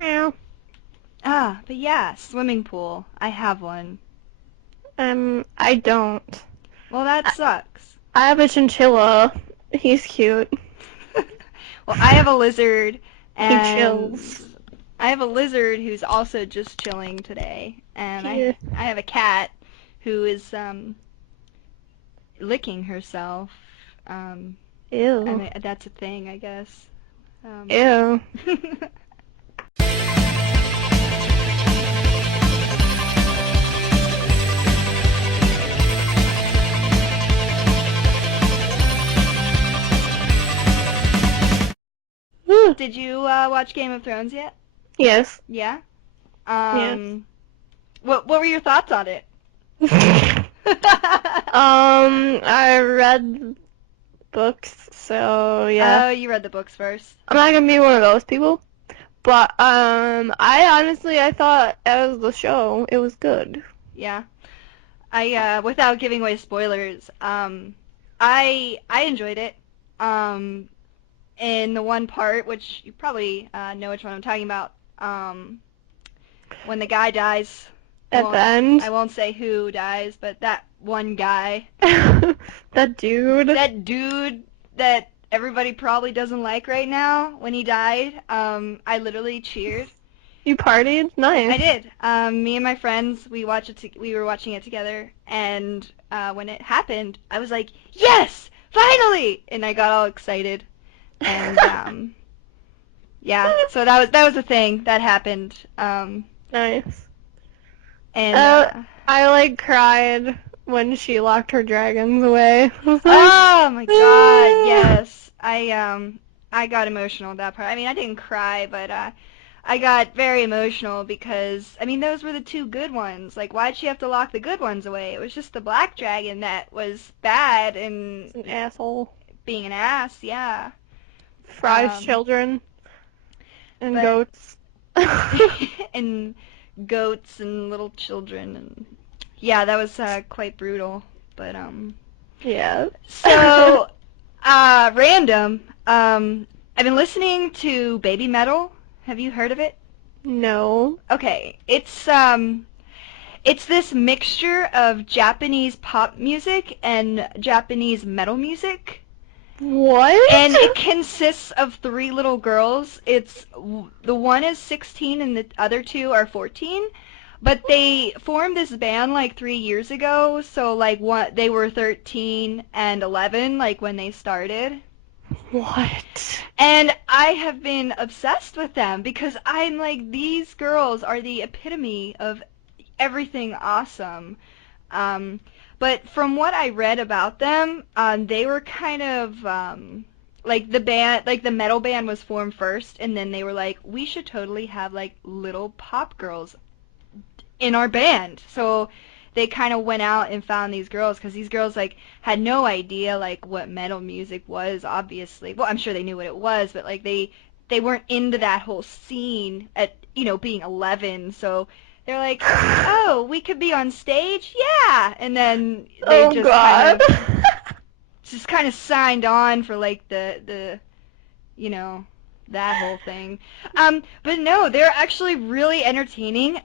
Meow. But yeah, swimming pool. I have one. I don't. Well, that sucks. I have a chinchilla. He's cute. Well, I have a lizard, He and chills. I have a lizard who's also just chilling today, and Yeah. I have a cat who is licking herself. Ew. I mean, that's a thing, I guess. Ew. Did you watch Game of Thrones yet? Yes. Yeah. Yes. What were your thoughts on it? I read books, so yeah. Oh, you read the books first. I'm not gonna be one of those people. But I thought as the show, it was good. Yeah. Without giving away spoilers, I enjoyed it. In the one part, which you probably know which one I'm talking about, when the guy dies. At the end. I won't say who dies, but that one guy. That dude. That dude that everybody probably doesn't like right now, when he died, I literally cheered. You partied? Nice. I did. Me and my friends, we were watching it together, and when it happened, I was like, yes, finally! And I got all excited. And yeah, so that was the thing that happened. Nice. And I cried when she locked her dragons away. oh my god, yes. I got emotional at that part. I mean, I didn't cry, but I got very emotional because, I mean, those were the two good ones. Like, why'd she have to lock the good ones away? It was just the black dragon that was bad and An asshole. being an ass, yeah. Fries children. And but- goats. and goats and little children, and yeah, that was quite brutal. But Yeah. so random. I've been listening to Baby Metal. Have you heard of it? No. Okay, it's this mixture of Japanese pop music and Japanese metal music. What? And it consists of three little girls. The one is 16 and the other two are 14. But they formed this band like 3 years ago, so like they were 13 and 11 like when they started. What? And I have been obsessed with them because I'm like, these girls are the epitome of everything awesome. But from what I read about them, they were kind of like the metal band was formed first, and then they were like, we should totally have like little pop girls in our band. So they kind of went out and found these girls because these girls like had no idea like what metal music was, obviously. Well, I'm sure they knew what it was, but like they weren't into that whole scene at being 11. So they're like, oh, we could be on stage, yeah. And then they just kind of signed on for like the that whole thing. But no, they're actually really entertaining.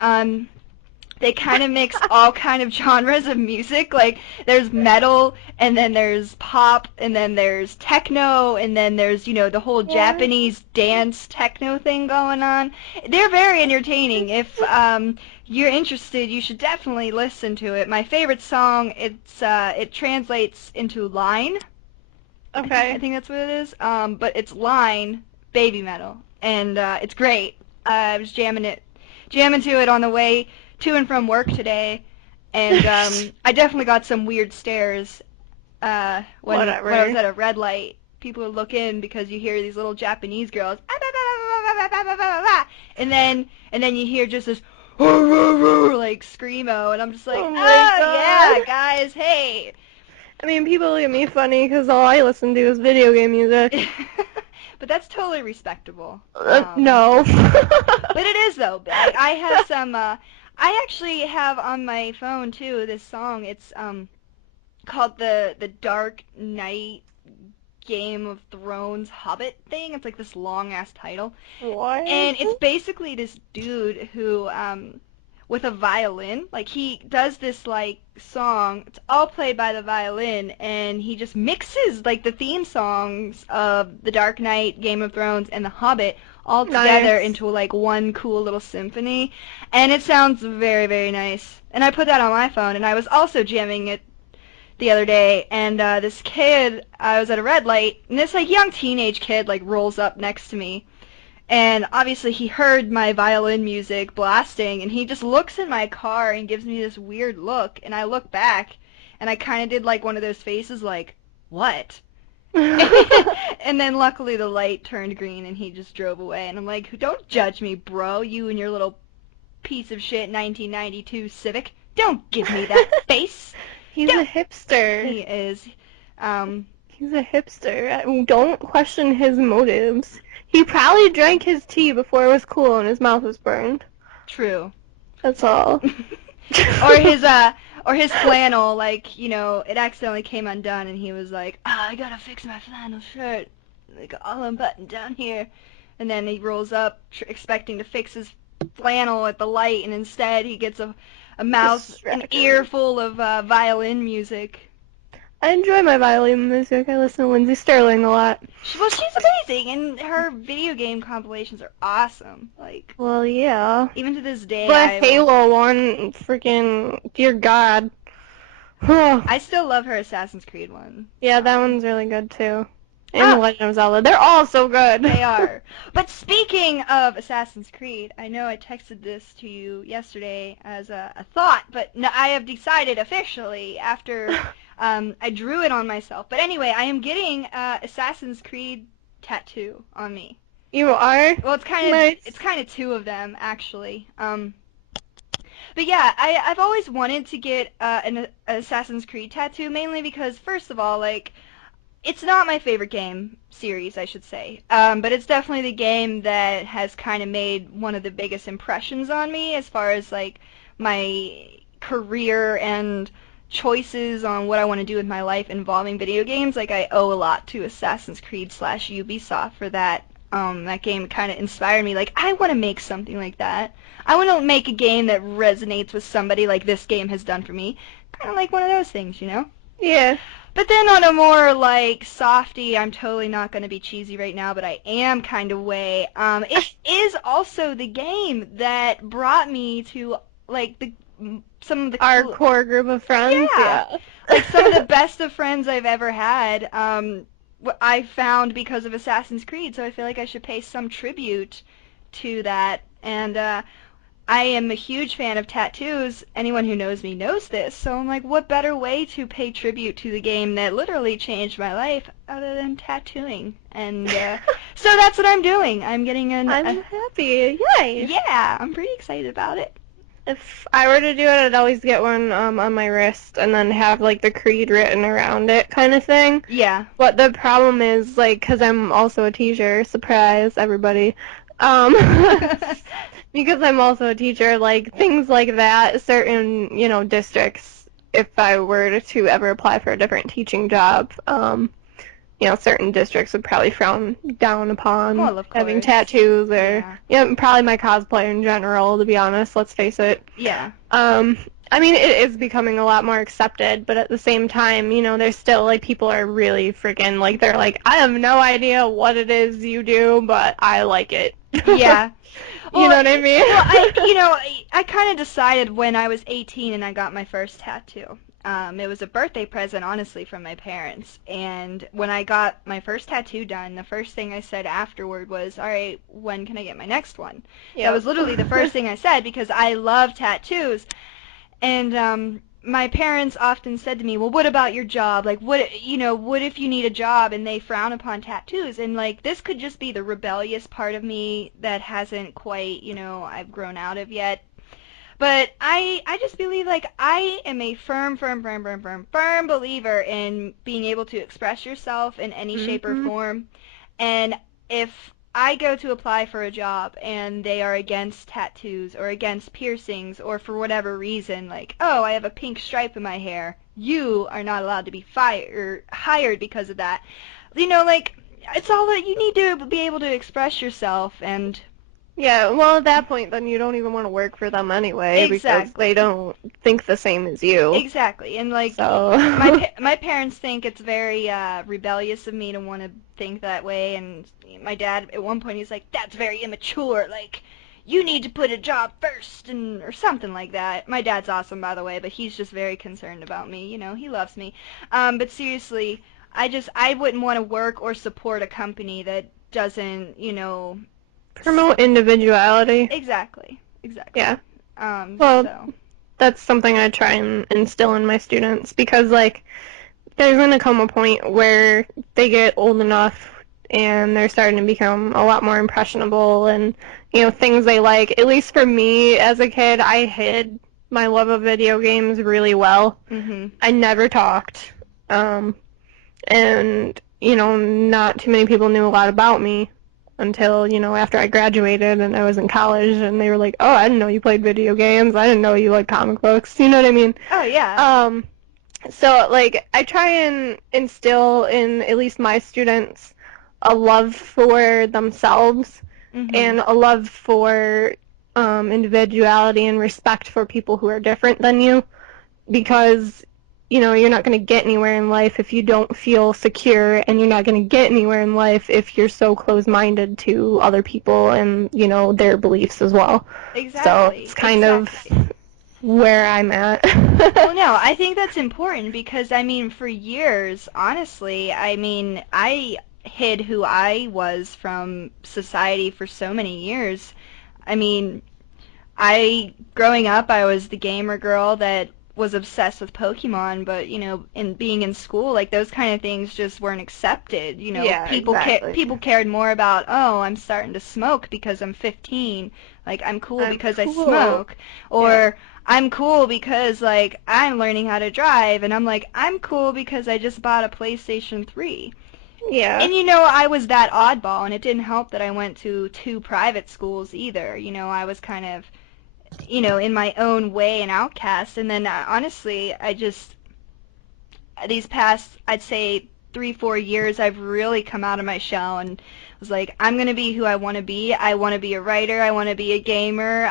They kind of mix all kind of genres of music. Like there's metal, and then there's pop, and then there's techno, and then there's the whole Japanese dance techno thing going on. They're very entertaining. If you're interested, you should definitely listen to it. My favorite song, it translates into Line. Okay. I think that's what it is. But it's Line Baby Metal, and it's great. I was jamming to it on the way to and from work today, and I definitely got some weird stares when I was at a red light. People would look in because you hear these little Japanese girls, and then you hear just this like screamo, and I'm just like, Oh my yeah, God. guys, hey. I mean, people look at me funny because all I listen to is video game music. But that's totally respectable. No. But it is though. I have some. I actually have on my phone too this song. It's called the Dark Knight Game of Thrones Hobbit thing. It's like this long ass title. What? And it's basically this dude who, with a violin, like he does this like song. It's all played by the violin, and he just mixes like the theme songs of The Dark Knight, Game of Thrones, and The Hobbit all together Nice. into like one cool little symphony, and it sounds very, very nice. And I put that on my phone, and I was also jamming it the other day, and this kid, I was at a red light, and this like young teenage kid like rolls up next to me, and obviously he heard my violin music blasting, and he just looks in my car and gives me this weird look, and I look back, and I kind of did like one of those faces like, what? And then luckily the light turned green and he just drove away, and I'm like, don't judge me, bro, you and your little piece of shit 1992 Civic. Don't give me that face. He's a Don't. hipster. He is. Um, He's a hipster. Don't question his motives. He probably drank his tea before it was cool and his mouth was burned. true. That's all. or his uh or his flannel, like, it accidentally came undone and he was like, I gotta fix my flannel shirt, like all unbuttoned down here, and then he rolls up expecting to fix his flannel at the light, and instead he gets an Distracted. ear full of violin music. I enjoy my violin music. I listen to Lindsey Sterling a lot. Well, she's amazing, and her video game compilations are awesome. Like, Well, yeah. even to this day, But Halo one, freaking, dear God. I still love her Assassin's Creed one. Yeah, that one's really good too. And The Ah, Legend of Zelda. They're all so good. they are. But speaking of Assassin's Creed, I know I texted this to you yesterday as a thought, but no, I have decided officially after I drew it on myself. But anyway, I am getting Assassin's Creed tattoo on me. You are? Well, Nice. it's kind of two of them actually. But yeah, I've always wanted to get an Assassin's Creed tattoo, mainly because first of all, like, it's not my favorite game series, I should say. But it's definitely the game that has kind of made one of the biggest impressions on me as far as like my career and choices on what I want to do with my life involving video games. Like, I owe a lot to Assassin's Creed slash Ubisoft for that. That game kind of inspired me. Like, I want to make something like that. I want to make a game that resonates with somebody like this game has done for me. Kind of like one of those things, you know? Yeah. But then on a more like softy, I'm totally not going to be cheesy right now, but I am kind of way. It is also the game that brought me to like some of the Our core group of friends, yeah, yeah. like some of the best of friends I've ever had. I found because of Assassin's Creed, so I feel like I should pay some tribute to that. And I am a huge fan of tattoos. Anyone who knows me knows this. So I'm like, what better way to pay tribute to the game that literally changed my life other than tattooing? And so that's what I'm doing. I'm getting I'm happy. Yay. yeah, I'm pretty excited about it. If I were to do it, I'd always get one on my wrist and then have like the creed written around it kind of thing. Yeah. But the problem is, like, 'cause I'm also a teacher, surprise, everybody. Um, because I'm also a teacher, like, things like that, certain, districts, if I were to ever apply for a different teaching job, certain districts would probably frown down upon Well, of having course. tattoos or, probably my cosplay in general, to be honest, let's face it. Yeah. I mean, it is becoming a lot more accepted, but at the same time, there's still, like, people are really freaking, like, they're like, I have no idea what it is you do, but I like it. Yeah. You know what I mean? Well, I kind of decided when I was 18 and I got my first tattoo. It was a birthday present, honestly, from my parents. And when I got my first tattoo done, the first thing I said afterward was, all right, when can I get my next one? That was literally the first thing I said because I love tattoos. And my parents often said to me, well, what about your job? Like, what if you need a job and they frown upon tattoos? And, like, this could just be the rebellious part of me that hasn't quite, I've grown out of yet. But I just believe, like, I am a firm believer in being able to express yourself in any shape or form. And if I go to apply for a job and they are against tattoos or against piercings or for whatever reason, like, oh, I have a pink stripe in my hair, you are not allowed to be fired or hired because of that. like it's all that you need to be able to express yourself and Yeah, well, at that point, then you don't even want to work for them anyway because they exactly. don't think the same as you. Exactly. And like So, my parents think it's very rebellious of me to want to think that way, and my dad at one point he's like, "That's very immature. Like you need to put a job first and or something like that." My dad's awesome by the way, but he's just very concerned about me, he loves me. But seriously, I wouldn't want to work or support a company that doesn't, promote individuality. exactly. Exactly. Yeah. Well, So that's something I try and instill in my students because, like, there's going to come a point where they get old enough and they're starting to become a lot more impressionable and, things they like. At least for me as a kid, I hid my love of video games really well. mhm. I never talked. Um, and, not too many people knew a lot about me until, after I graduated and I was in college and they were like, oh, I didn't know you played video games. I didn't know you liked comic books. You know what I mean? Oh yeah. Um, so, like, I try and instill in at least my students a love for themselves Mhm. and a love for individuality and respect for people who are different than you because, you're not going to get anywhere in life if you don't feel secure, and you're not going to get anywhere in life if you're so close-minded to other people and, their beliefs as well. So it's Exactly. kind of Exactly. where I'm at. Well, no, I think that's important because I mean, for years, honestly, I mean, I hid who I was from society for so many years. I mean, growing up, I was the gamer girl that was obsessed with Pokemon, but in being in school, like those kind of things just weren't accepted. Yeah, exactly. People cared more about, oh, I'm starting to smoke because I'm 15. Like I'm cool I'm because I cool. smoke, Yeah. or I'm cool because like I'm learning how to drive, and I'm like I'm cool because I just bought a PlayStation 3. Yeah. And I was that oddball, and it didn't help that I went to two private schools either. I was kind of in my own way an outcast. And then honestly, I just these past I'd say 3 4 years I've really come out of my shell and was like I'm gonna be who I want to be. I want to be a writer. I want to be a gamer.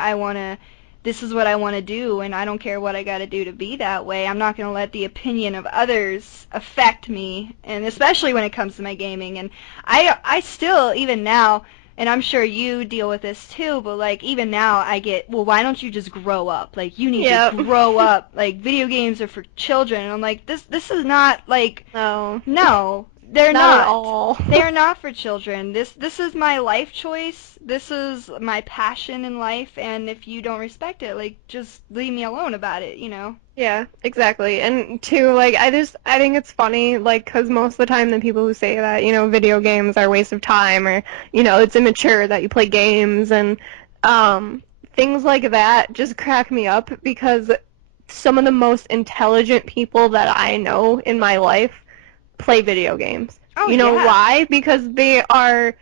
This is what I want to do, and I don't care what I got to do to be that way. I'm not going to let the opinion of others affect me, and especially when it comes to my gaming. And I still, even now, and I'm sure you deal with this too, but like even now I get, well, why don't you just grow up? Like you need to Yep. grow up. Like video games are for children. And I'm like, this is not like, No, no, they're not at not. all. They are not for children. This is my life choice. This is my passion in life, and if you don't respect it, like just leave me alone about it. Yeah, exactly. And two, like, I think it's funny, like, 'cause most of the time the people who say that, video games are a waste of time or, it's immature that you play games and, things like that just crack me up because some of the most intelligent people that I know in my life play video games. Oh You know yeah. why? Because they are,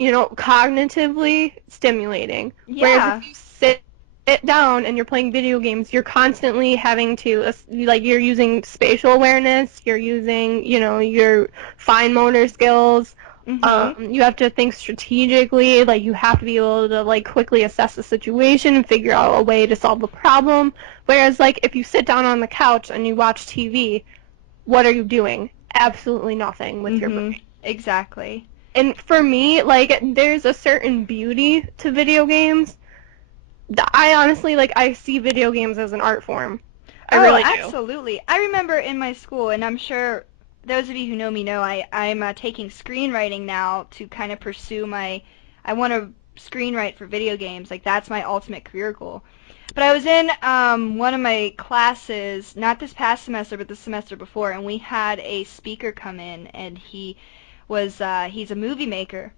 cognitively stimulating. Whereas if Yeah. you sit down and you're playing video games, you're constantly having to, like, you're using spatial awareness, you're using, your fine motor skills. Mhm. You have to think strategically, like, you have to be able to, like, quickly assess the situation and figure out a way to solve the problem. Whereas, like, if you sit down on the couch and you watch TV, what are you doing? Absolutely nothing with your Mhm. brain. Exactly. And for me, like, there's a certain beauty to video games. I honestly, like, I see video games as an art form. I Oh, really do. absolutely. I remember in my school, and I'm sure those of you who know me know, I'm taking screenwriting now to kind of pursue I want to screenwrite for video games. Like that's my ultimate career goal. But I was in one of my classes, not this past semester, but the semester before, and we had a speaker come in, and he's a movie maker,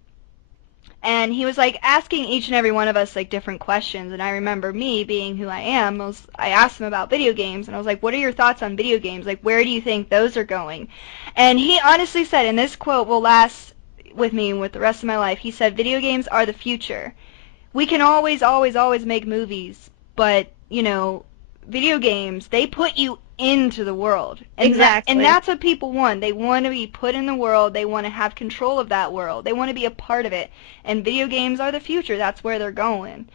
and he was like asking each and every one of us like different questions. And I remember me being who I am, I asked him about video games, and I was like, what are your thoughts on video games? Like where do you think those are going? And he honestly said, and this quote will last with me with the rest of my life, he said video games are the future. We can always make movies, but video games, they put you into the world. And Exactly. that's what people want. They want to be put in the world. They want to have control of that world. They want to be a part of it. And video games are the future. That's where they're going.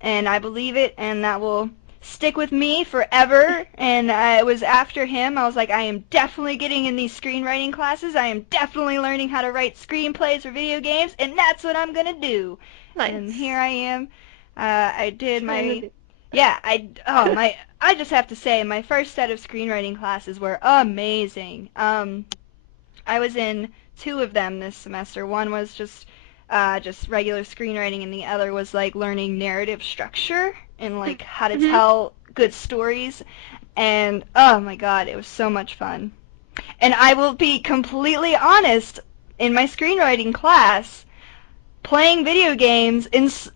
And I believe it, and that will stick with me forever. And it was after him, I was like, I am definitely getting in these screenwriting classes. I am definitely learning how to write screenplays for video games, and that's what I'm gonna do. And Nice. here I am. I did Trying to my do. yeah, I just have to say my first set of screenwriting classes were amazing. I was in two of them this semester. One was just regular screenwriting, and the other was like learning narrative structure and like how to Mhm. tell good stories. And oh my god, it was so much fun. And I will be completely honest, in my screenwriting class, playing video games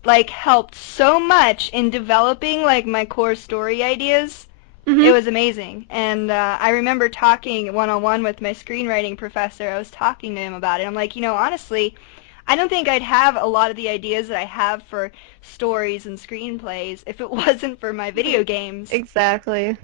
like helped so much in developing like my core story ideas. It Mhm. was amazing. And I remember talking one-on-one with my screenwriting professor. I was talking to him about it. I'm like, honestly, I don't think I'd have a lot of the ideas that I have for stories and screenplays if it wasn't for my video games. Exactly.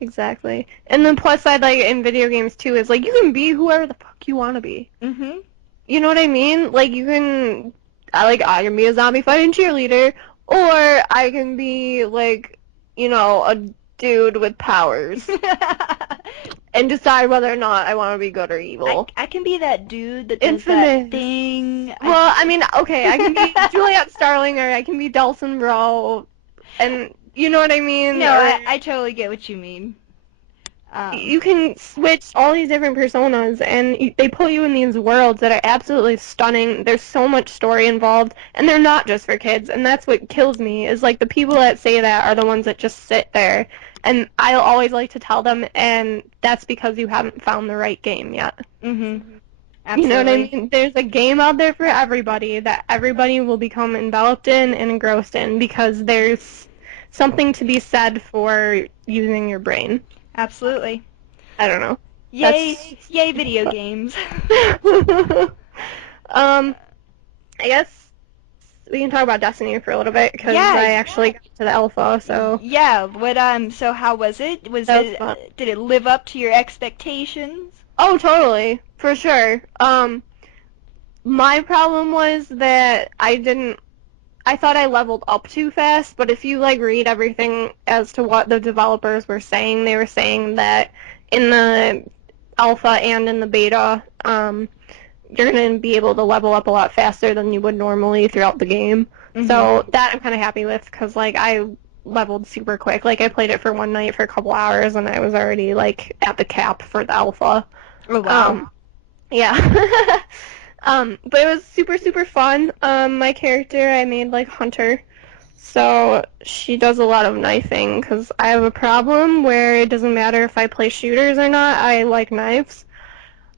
Exactly. And the plus side, like in video games too, is like you can be whoever the fuck you want to be. Mhm. You know what I mean? Like you can, I can be a zombie fighting cheerleader, or I can be like, a dude with powers and decide whether or not I want to be good or I evil. I can be that dude that does that Infamous. thing. Well, I mean, okay, I can be Juliet Starling or I can be Delson Rowe, and you know what I mean? No, Or I totally get what you mean. Um, you can switch all these different personas, and they put you in these worlds that are absolutely stunning. There's so much story involved, and they're not just for kids, and that's what kills me, is like the people that say that are the ones that just sit there, and I'll always like to tell them, and that's because you haven't found the right game yet. mhm. You know what I Absolutely. mean? There's a game out there for everybody that everybody will become enveloped in and engrossed in because there's something to be said for using your brain. Absolutely. I don't know. Yay, That's yay video games. um, I guess we can talk about Destiny for a little bit because Yeah, I actually got to the alpha, so yeah. So how was it? that was fun. Did it live up to your expectations? Oh, totally, for sure. My problem was that I thought I leveled up too fast, but if you like read everything as to what the developers were saying, they were saying that in the alpha and in the beta, you're going to be able to level up a lot faster than you would normally throughout the game. Mhm. So that I'm kind of happy with because like I leveled super quick. Like I played it for one night for a couple hours and I was already like at the cap for the alpha. Oh wow. Um, yeah. But it was super super fun. My character I made like Hunter. So she does a lot of knifing because I have a problem where it doesn't matter if I play shooters or not. I like knives.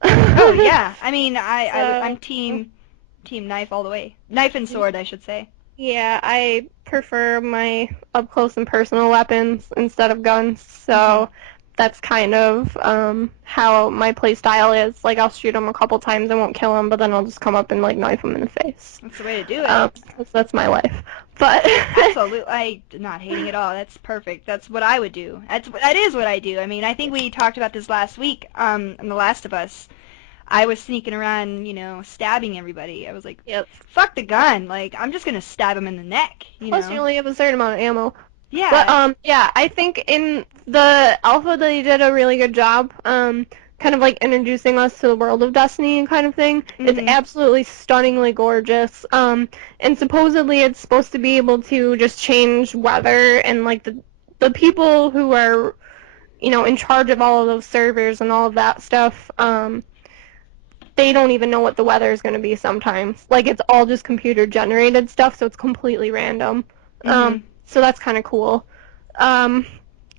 Oh yeah. I mean, I'm So team knife all the way. Knife and sword, I should say. yeah, I prefer my up close and personal weapons instead of guns. Mhm. So that's kind of how my play style is. Like I'll shoot them a couple times and won't kill them, but then I'll just come up and like knife them in the face. That's the way to do it. 'Cause that's my life. But Absolutely. I not hating at all. That's perfect. That's what I would do. That is what I do. I mean, I think we talked about this last week in The Last of Us. I was sneaking around, stabbing everybody. I was like, yep. fuck the gun. Like, I'm just gonna stab him in the neck, you Plus you know? only have a certain amount of ammo. But Yeah. yeah, I think in the alpha they did a really good job. Kind of like introducing us to the world of Destiny and kind of thing. It's Mhm. absolutely stunningly gorgeous. And supposedly it's supposed to be able to just change weather and like the people who are, in charge of all of those servers and all of that stuff, they don't even know what the weather is going to be sometimes. Like it's all just computer generated stuff, so it's completely random. Mhm. So that's kind of cool. Um,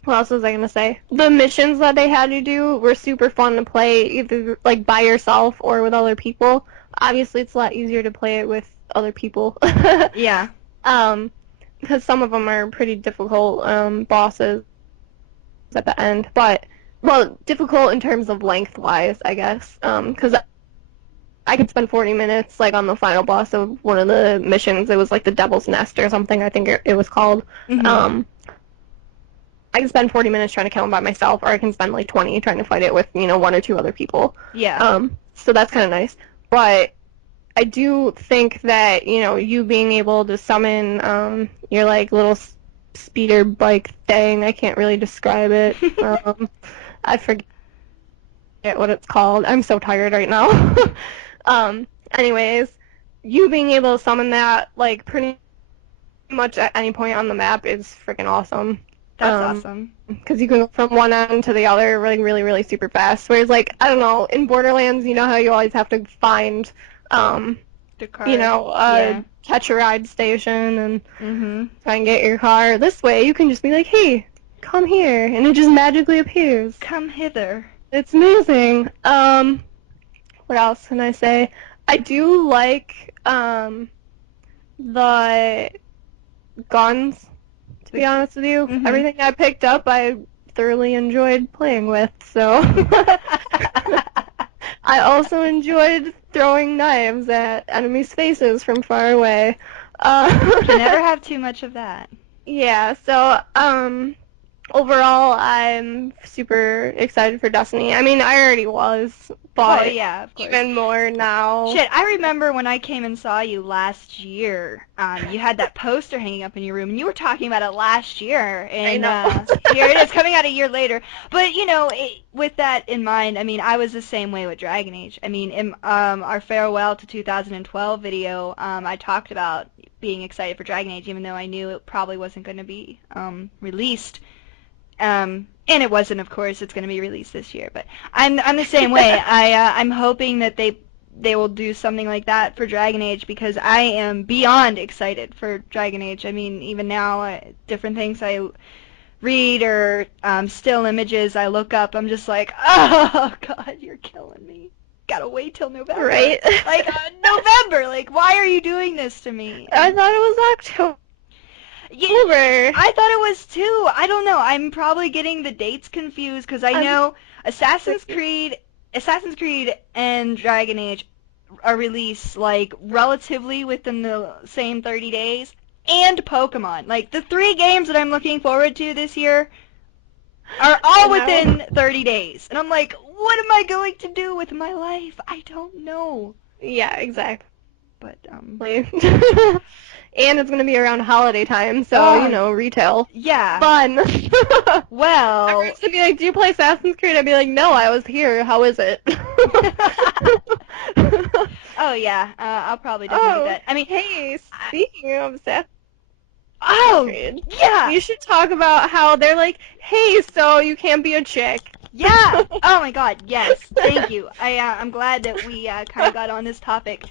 what else was I gonna say? The missions that they had you do were super fun to play, either like by yourself or with other people. Obviously, it's a lot easier to play it with other people. Yeah. um, because some of them are pretty difficult bosses at the end, but well, difficult in terms of lengthwise, I guess. Because I could spend 40 minutes like on the final boss of one of the missions. It was like the Devil's Nest or something. I think it was called. Mhm. Um, I can spend 40 minutes trying to kill him by myself, or I can spend like 20 trying to fight it with, you know, 1 or 2 other people. Yeah. So that's kind of nice. But I do think that, you know, you being able to summon your like little speeder bike thing, I can't really describe it. I forget what it's called. I'm so tired right now. Anyways, you being able to summon that like pretty much at any point on the map is freaking awesome. That's awesome. Because you can go from one end to the other really, really, really super fast. Whereas, like, I don't know, in Borderlands, you know how you always have to find, The car. you know, Yeah. catch a ride station and Mhm. try and get your car. This way, you can just be like, hey, come here, and it just magically appears. Come hither. It's amazing. What else can I say? I do like, the guns, to be honest with you. Mhm. Everything I picked up, I thoroughly enjoyed playing with, so. I also enjoyed throwing knives at enemies' faces from far away. Can never have too much of that. Yeah, so, overall, I'm super excited for Destiny. I mean, I already was, but Oh yeah, of course. even more now. Shit, I remember when I came and saw you last year. You had that poster hanging up in your room, and you were talking about it last year. And I know. here it is, coming out a year later. But you know, with that in mind, I mean, I was the same way with Dragon Age. I mean, in our farewell to 2012 video, I talked about being excited for Dragon Age, even though I knew it probably wasn't going to be released. And it wasn't, of course. It's going to be released this year, but I'm the same way. I'm hoping that they will do something like that for Dragon Age because I am beyond excited for Dragon Age. I mean, even now, different things I read or still images I look up, I'm just like, oh God, you're killing me. Gotta wait till November. Right? Like November. Like, why are you doing this to me? I thought it was October. I thought it was too. I don't know. I'm probably getting the dates confused because I know Assassin's Creed and Dragon Age are released like relatively within the same 30 days, and Pokemon. Like the 3 games that I'm looking forward to this year are all within 30 days. And I'm like, what am I going to do with my life? I don't know. Yeah, exactly. But And it's gonna be around holiday time, so you know, retail. Yeah. Fun. Well. Everyone's gonna be like, "Do you play Assassin's Creed?" I'd be like, "No, I was here. How is it?" Oh yeah, I'll probably definitely do that. I mean, hey, speaking of Assassin's Creed, yeah, you should talk about how they're like, "Hey, so you can't be a chick." Yeah. Oh my God. Yes. Thank you. I'm glad that we kind of got on this topic.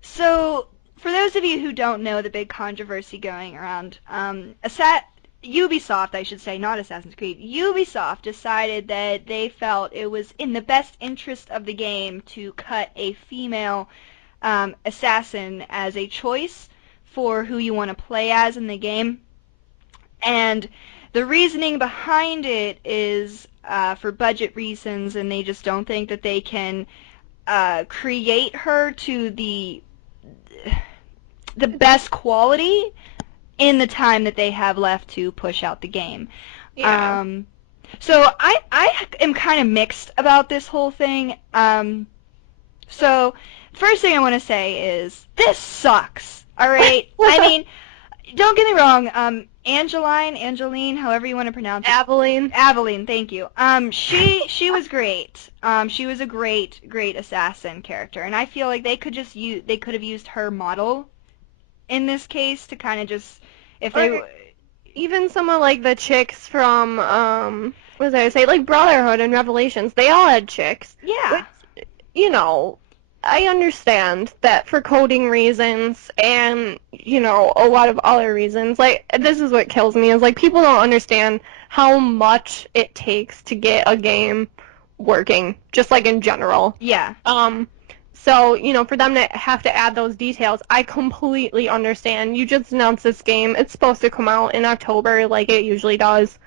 So for those of you who don't know the big controversy going around, Ubisoft, I should say, not Assassin's Creed, Ubisoft decided that they felt it was in the best interest of the game to cut a female assassin as a choice for who you want to play as in the game. And the reasoning behind it is for budget reasons, and they just don't think that they can create her to the best quality in the time that they have left to push out the game. Yeah. So I am kind of mixed about this whole thing. So first thing I want to say is this sucks. All right. I mean, don't get me wrong. Angeline, however you want to pronounce it. Aveline, thank you. She was great. She was a great assassin character, and I feel like they could have used her model in this case to kind of just even some of like the chicks from what was I gonna say, like Brotherhood and Revelations, they all had chicks. Yeah. Which, you know, I understand that for coding reasons and, you know, a lot of other reasons. Like, this is what kills me, is like people don't understand how much it takes to get a game working, just like in general. Yeah. So, you know, for them to have to add those details, I completely understand. You just announced this game. It's supposed to come out in October like it usually does.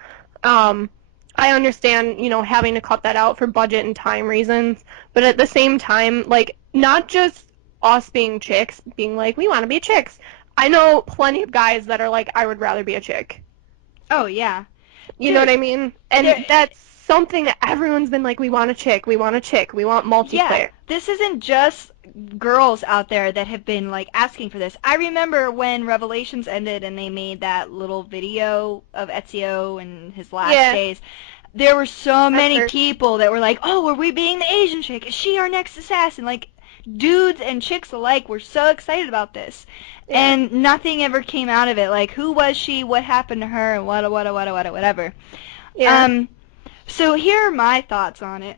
I understand, you know, having to cut that out for budget and time reasons, but at the same time, like, not just us being chicks, being like, we want to be chicks. I know plenty of guys that are like, I would rather be a chick. Oh, yeah. You know what Dude, I mean? there, And that's something that everyone's been like, we want a chick, we want a chick, we want yeah, multiplayer. this isn't just girls out there that have been like asking for this. I remember when Revelations ended and they made that little video of Ezio and his last Yeah, days. There were so I've many heard. people that were like, "Oh, are we being the Asian chick? Is she our next assassin?" Like dudes and chicks alike were so excited about this. Yeah, And nothing ever came out of it. Like who was she? What happened to her? And whatever. yeah, Um so here are my thoughts on it.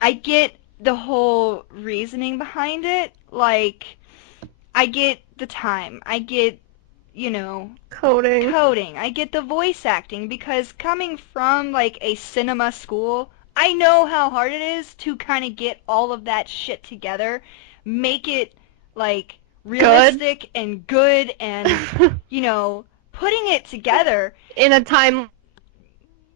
I get the whole reasoning behind it. Like, I get the time. I get, you know, coding. coding. I get the voice acting because coming from like a cinema school, I know how hard it is to kind of get all of that shit together, make it like Good. realistic and good and, putting it together. In a timely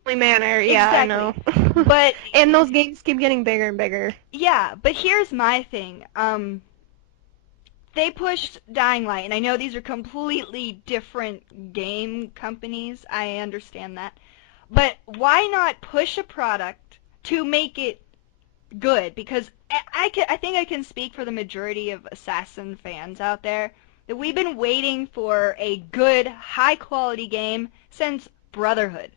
manner, yeah, I know. Exactly. But And those games keep getting bigger and bigger. yeah, but here's my thing. They pushed Dying Light, and I know these are completely different game companies. I understand that. But why not push a product to make it good? Because I think I can speak for the majority of Assassin fans out there that we've been waiting for a good, high-quality game since Brotherhood.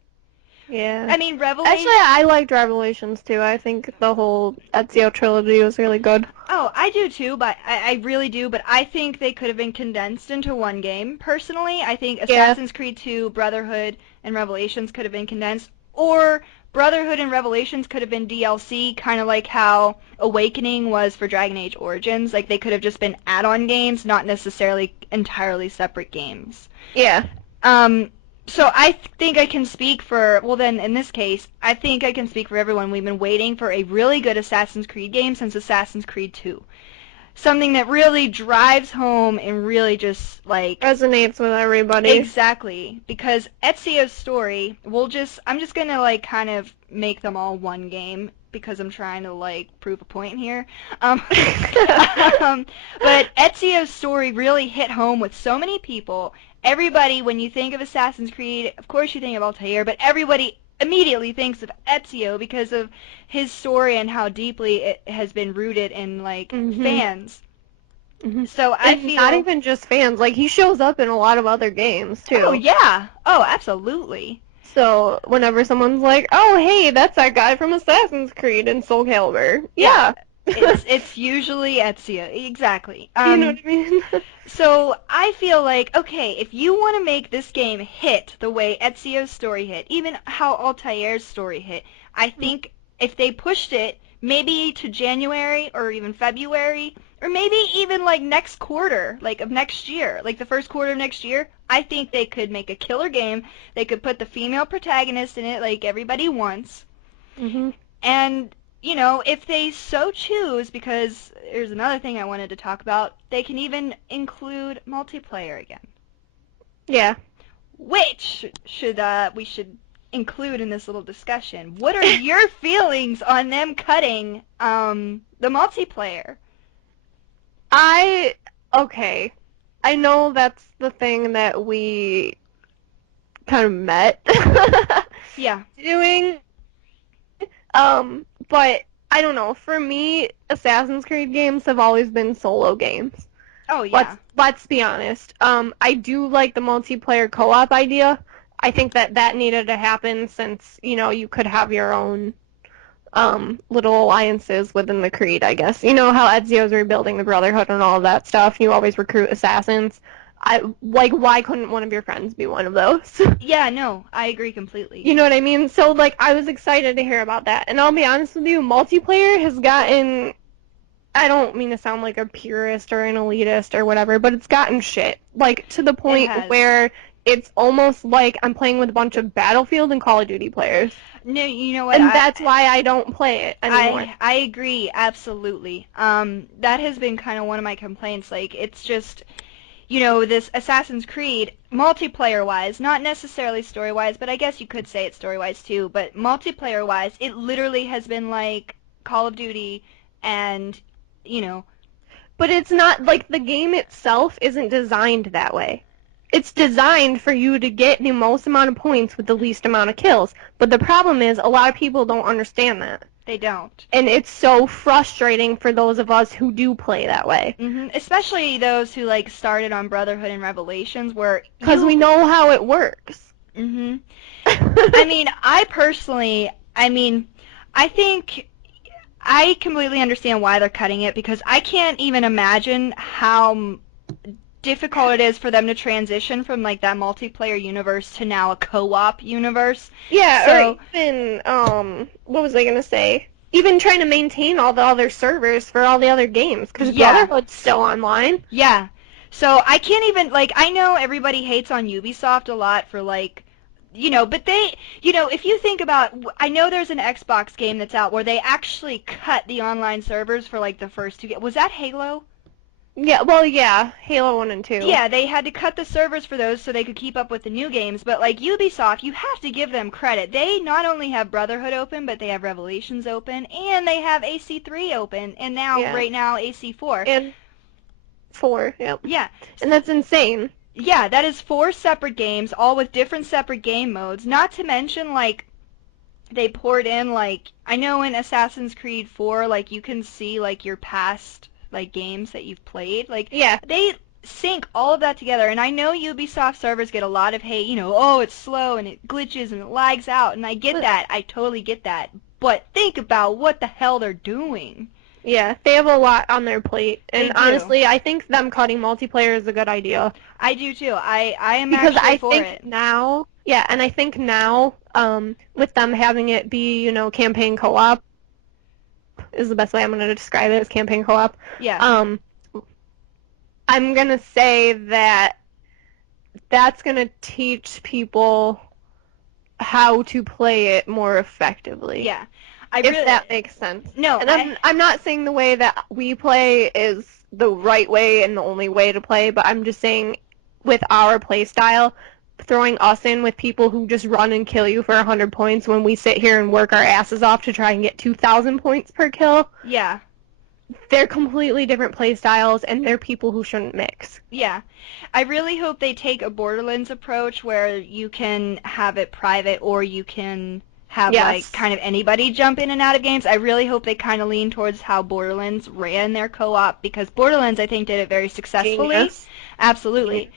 Yeah. I mean, Actually, Revelation. I liked Revelations too. I think the whole Ezio trilogy was really good. Oh, I do too, but I really do. But I think they could have been condensed into one game. Personally, I think Yeah. Assassin's Creed 2, Brotherhood, and Revelations could have been condensed, or Brotherhood and Revelations could have been DLC, kind of like how Awakening was for Dragon Age Origins. Like they could have just been add-on games, not necessarily entirely separate games. Yeah. Um, so I think I can speak for, well then in this case, I think I can speak for everyone. We've been waiting for a really good Assassin's Creed game since Assassin's Creed 2. Something that really drives home and really just like Resonates with everybody. exactly because Ezio's story, I'm just going to like kind of make them all one game because I'm trying to like prove a point here. Um, um, but Ezio's story really hit home with so many people. Everybody, when you think of Assassin's Creed, of course you think of Altair, but everybody immediately thinks of Ezio because of his story and how deeply it has been rooted in like Mhm. fans. Mhm. So I And not feel, even just fans. Like he shows up in a lot of other games oh too. yeah, oh absolutely. So whenever someone's like, "Oh, hey, that's that guy from Assassin's Creed and Soul Calibur," Yeah, yeah. it's usually Ezio, exactly. You know what I mean? So I feel like, okay, if you want to make this game hit the way Ezio's story hit, even how Altair's story hit, I think if they pushed it maybe to January or even February, or maybe even like next quarter, like of next year, like the first quarter of next year, I think they could make a killer game. They could put the female protagonist in it like everybody wants. Mhm. And, if they so choose, because there's another thing I wanted to talk about, they can even include multiplayer again, Yeah. which we should include in this little discussion. What are your feelings on them cutting the multiplayer? I okay. I know that's the thing that we kind of met Yeah. doing. But I don't know. For me, Assassin's Creed games have always been solo games. Oh Let's yeah. let's be honest. I do like the multiplayer co-op idea. I think that needed to happen since, you could have your own little alliances within the Creed, I guess. You know how Ezio's rebuilding the Brotherhood and all of that stuff. You always recruit assassins. Why couldn't one of your friends be one of those? Yeah, no, I agree completely. You know what I mean? So like I was excited to hear about that. And I'll be honest with you, multiplayer has gotten, I don't mean to sound like a purist or an elitist or whatever, but it's gotten shit. Like to the It point has. where it's almost like I'm playing with a bunch of Battlefield and Call of Duty players. No, you know what? And that's why I don't play it anymore. I agree absolutely. That has been kind of one of my complaints. Like it's just this Assassin's Creed, multiplayer-wise, not necessarily story-wise, but I guess you could say it's story-wise too, but multiplayer-wise, it literally has been like Call of Duty and, you know, But it's not like the game itself isn't designed that way. it's designed for you to get the most amount of points with the least amount of kills. But the problem is a lot of people don't understand that. They don't. And it's so frustrating for those of us who do play that way. Especially those who like started on Brotherhood and Revelations, where because we know how it works. I mean, I think I completely understand why they're cutting it, because I can't even imagine how difficult it is for them to transition from like that multiplayer universe to now a co-op universe. Yeah, So, or even what was I gonna say? Even trying to maintain all the other servers for all the other games, because Brotherhood's still online. Yeah. So I can't even, like, I know everybody hates on Ubisoft a lot for like, but they, if you think about, I know there's an Xbox game that's out where they actually cut the online servers for like the first two. Was that Halo? Yeah, well, yeah, Halo 1 and 2. Yeah, they had to cut the servers for those so they could keep up with the new games, but like Ubisoft, you have to give them credit. They not only have Brotherhood open, but they have Revelations open, and they have AC3 open, and now, right now, AC4. And 4, yep. Yeah. And that's insane. Yeah, that is 4 separate games, all with different separate game modes, not to mention, like, they poured in, like, I know in Assassin's Creed 4, like, you can see, like, your past, like, games that you've played. Like, they sync all of that together, and I know Ubisoft servers get a lot of hate, oh, it's slow, and it glitches, and it lags out, and I get that. I totally get that. But think about what the hell they're doing. Yeah, they have a lot on their plate, and honestly, I think them cutting multiplayer is a good idea. I do too. I am because actually I for think it. now, yeah, and I think now, with them having it be, campaign co-op is the best way I'm going to describe it, is campaign co-op. Yeah. I'm going to say that that's going to teach people how to play it more effectively. Yeah. If that makes sense. No. And I'm not saying the way that we play is the right way and the only way to play, but I'm just saying with our play style, throwing us in with people who just run and kill you for 100 points when we sit here and work our asses off to try and get 2,000 points per kill. Yeah. They're completely different play styles, and they're people who shouldn't mix. Yeah. I really hope they take a Borderlands approach where you can have it private, or you can have like kind of anybody jump in and out of games. I really hope they kind of lean towards how Borderlands ran their co-op, because Borderlands, I think, did it very successfully. Genius. Absolutely.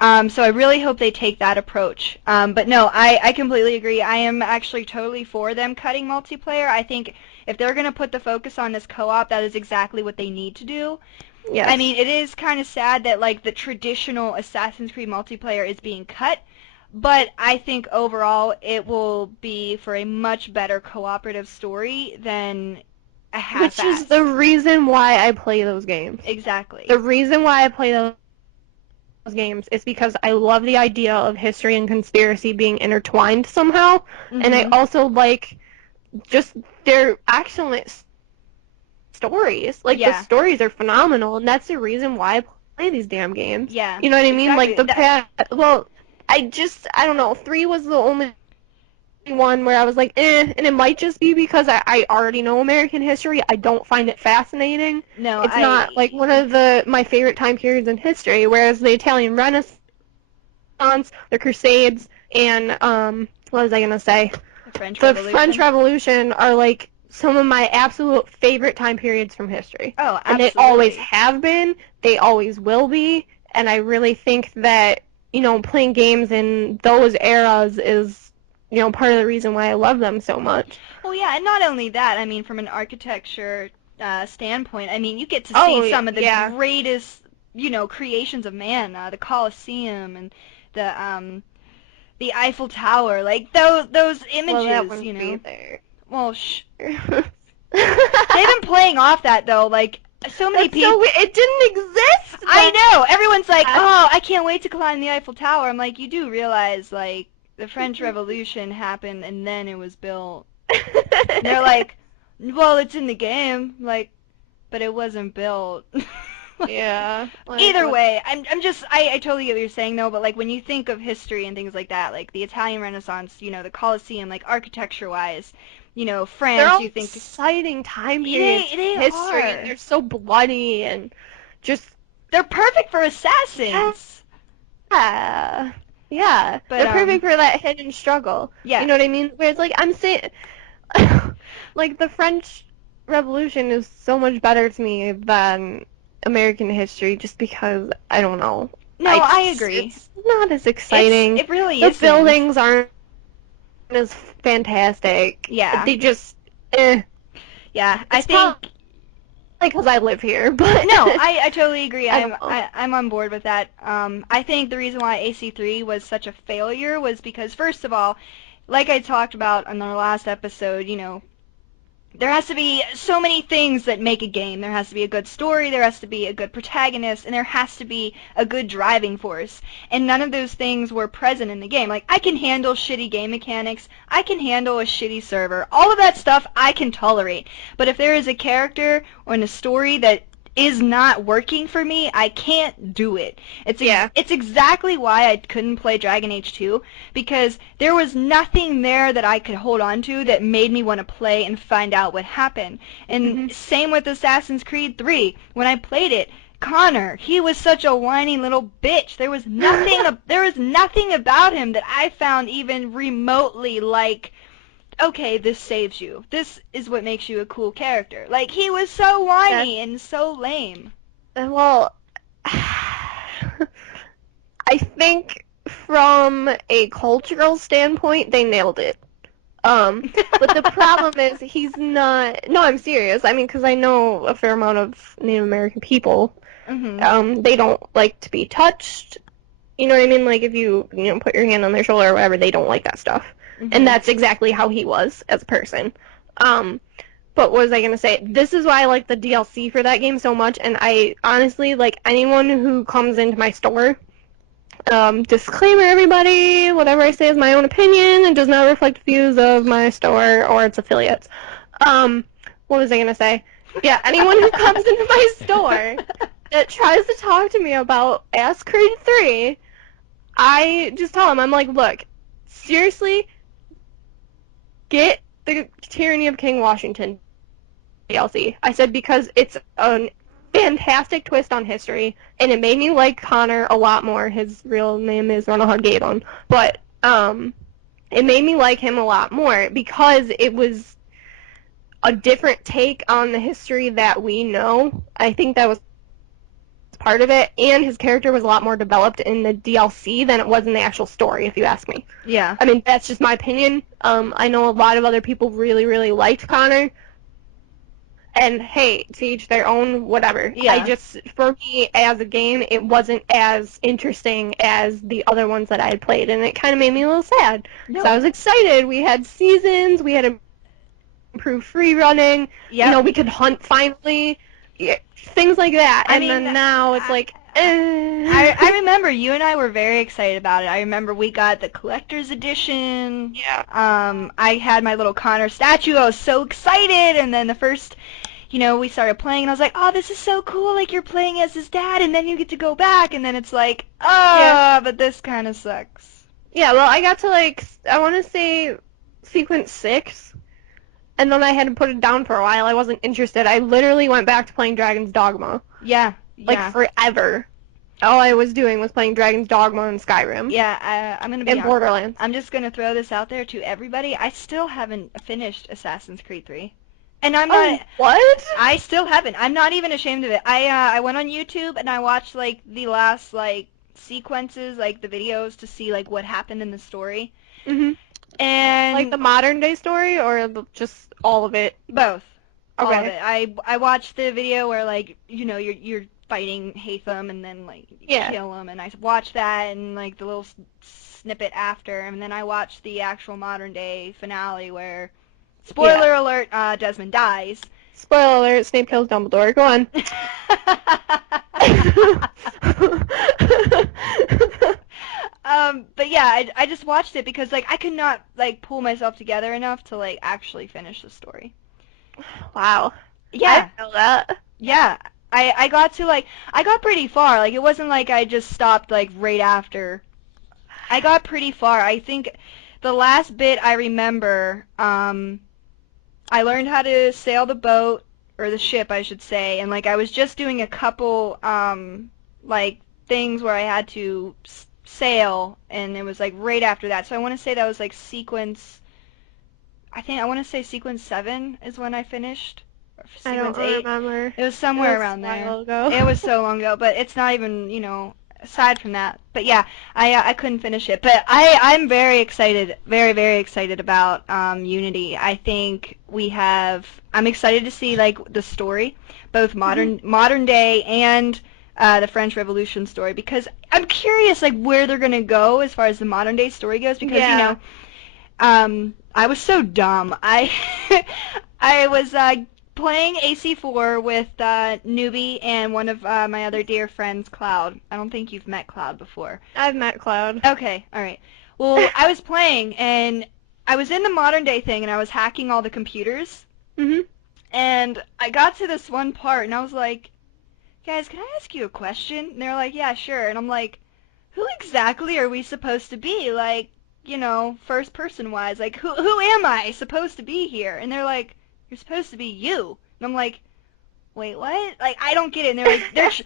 So I really hope they take that approach. But no, I completely agree. I am actually totally for them cutting multiplayer. I think if they're going to put the focus on this co-op, that is exactly what they need to do. Yes. I mean, it is kind of sad that like the traditional Assassin's Creed multiplayer is being cut, but I think overall it will be for a much better cooperative story than a half-assed. Which is the reason why I play those games. Exactly. The reason why I play those games is because I love the idea of history and conspiracy being intertwined somehow, and I also like just their excellent stories. Like, the stories are phenomenal, and that's the reason why I play these damn games. Yeah. You know what I mean? Like, I don't know, 3 was the only one where I was like, and it might just be because I already know American history. I don't find it fascinating. No, it's not like one of my favorite time periods in history, whereas the Italian Renaissance, the Crusades, and what was I gonna say? The French Revolution are like some of my absolute favorite time periods from history. Oh, absolutely. And they always have been, they always will be, and I really think that, playing games in those eras is, part of the reason why I love them so much. Well, yeah, and not only that, I mean, from an architecture standpoint, I mean, you get to see some of the greatest, creations of man, the Colosseum and the Eiffel Tower, like those images, well, that wouldn't be there. Well, they've been playing off that though, like so many people. It didn't exist. I know. Everyone's like, oh, I can't wait to climb the Eiffel Tower. I'm like, you do realize, like, the French Revolution happened and then it was built. And they're like, well, it's in the game, like, but it wasn't built. Yeah. Either way, I totally get what you're saying though, but like when you think of history and things like that, like the Italian Renaissance, the Colosseum, like architecture-wise, France, they're all you think exciting time periods they history, are. And they're so bloody and just they're perfect for assassins. Yeah. Yeah. But They're perfect for that hidden struggle. You yeah. know what I mean? Where it's like I'm saying like the French Revolution is so much better to me than American history just because I don't know. No, I agree. It's not as exciting. It really The isn't. buildings aren't as fantastic. Yeah. They just eh. Yeah, I It's probably think because I live here, but no, I totally agree. I don't know. I'm on board with that. I think the reason why AC3 was such a failure was because first of all, like I talked about on our last episode, there has to be so many things that make a game. There has to be a good story, there has to be a good protagonist, and there has to be a good driving force. And none of those things were present in the game. Like, I can handle shitty game mechanics, I can handle a shitty server. All of that stuff I can tolerate. But if there is a character or a story that is not working for me, I can't do it. Yeah. It's exactly why I couldn't play Dragon Age 2, because there was nothing there that I could hold on to that made me want to play and find out what happened. And Hmm. same with Assassin's Creed 3. When I played it, Connor, he was such a whiny little bitch. There was nothing about him that I found even remotely like, okay, this saves you. This is what makes you a cool character. Like, he was so Yeah. whiny and so lame. Well, I think from a cultural standpoint, they nailed it. But the problem is he's not. No, I'm serious. I mean, because I know a fair amount of Native American people. Mhm. They don't like to be touched. You know what I mean? Like if you put your hand on their shoulder or whatever, they don't like that stuff. And Mhm. that's exactly how he was as a person. Um, but what was I gonna say? This is why I like the DLC for that game so much. And I honestly like anyone who comes into my store. Disclaimer, everybody, whatever I say is my own opinion and does not reflect the views of my store or its affiliates. Um, what was I going to say? Yeah, anyone who comes into my store that tries to talk to me about Ass Creed 3, I just tell them, I'm like, look, seriously, get the Tyranny of King Washington DLC. I said because it's a fantastic twist on history, and it made me like Connor a lot more. His real name is Ronald Gabon, but it made me like him a lot more because it was a different take on the history that we know. I think that was part of it, and his character was a lot more developed in the DLC than it was in the actual story, if you ask me. Yeah. I mean, that's just my opinion. I know a lot of other people really, really liked Connor, and hey, to each their own, whatever. Yeah. For me, as a game, it wasn't as interesting as the other ones that I had played, and it kind of made me a little sad. So I No. was excited. We had seasons, we had improved free running, Yep. we could hunt finally, yeah, things like that. I And mean, then now it's like, I remember you and I were very excited about it. I remember we got the collector's edition. Yeah. I had my little Connor statue. I was so excited, and then the first, we started playing, and I was like, oh, this is so cool. Like, you're playing as his dad, and then you get to go back, and then it's like, Yeah. but this kind of sucks. Yeah, well, I got to, I want to say sequence 6, and then I had to put it down for a while. I wasn't interested. I literally went back to playing Dragon's Dogma. Yeah. Like, Yeah. forever. All I was doing was playing Dragon's Dogma and Skyrim. Yeah, I'm gonna be And honest. Borderlands. I'm just gonna throw this out there to everybody. I still haven't finished Assassin's Creed 3, and I'm Oh, not. what? I still haven't. I'm not even ashamed of it. I went on YouTube and I watched like the last like sequences, like the videos to see like what happened in the story, Hmm. Like and the modern day story, or just all of it? both, all of Okay. it. I watched the video where like you're fighting Hatham and then like you Yeah. kill him, and I watched that and like the little snippet after, and then I watched the actual modern day finale where, spoiler alert, Desmond dies. Spoiler alert, Snape kills Dumbledore. Go on. But yeah, I just watched it because like I could not like pull myself together enough to like actually finish the story. Wow. I Yeah, didn't know that. yeah. I got to like I got pretty far. Like it wasn't like I just stopped like right after. I got pretty far. I think the last bit I remember, I learned how to sail the boat or the ship, I should say, and like I was just doing a couple like things where I had to sale, and it was like right after that. So I want to say that was like sequence. I want to say sequence 7 is when I finished. Or I don't sequence 8. remember. It was It somewhere was around a there. while ago. It was so long ago, but it's not even, aside from that. But yeah, I couldn't finish it. But I'm very excited, very very excited about Unity. I think I'm excited to see like the story, both modern day and the French Revolution story, because I'm curious like where they're gonna go as far as the modern day story goes, because Yeah. I was so dumb. I was playing AC4 with Newbie and one of my other dear friends, Cloud. I don't think you've met Cloud before. I've met Cloud. Okay, all right. Well, I was playing and I was in the modern day thing and I was hacking all the computers. Mhm. And I got to this one part and I was like, guys, can I ask you a question? And they're like, yeah, sure. And I'm like, who exactly are we supposed to be? Like, first person wise, like who am I supposed to be here? And they're like, you're supposed to be you. And I'm like, wait, what? Like I don't get it. And they're like,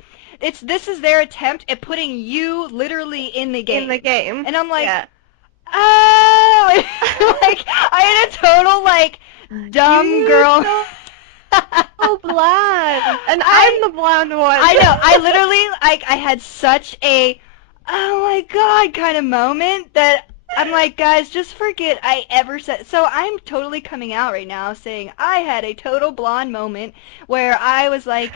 this is their attempt at putting you literally in the In the game. game. And I'm like, Yeah. oh, like I had a total like dumb You girl. so blonde, and I I'm the blonde one. I know. I literally like I had such a oh my god kind of moment that I'm like, guys, just forget I ever said. So I'm totally coming out right now saying I had a total blonde moment where I was like,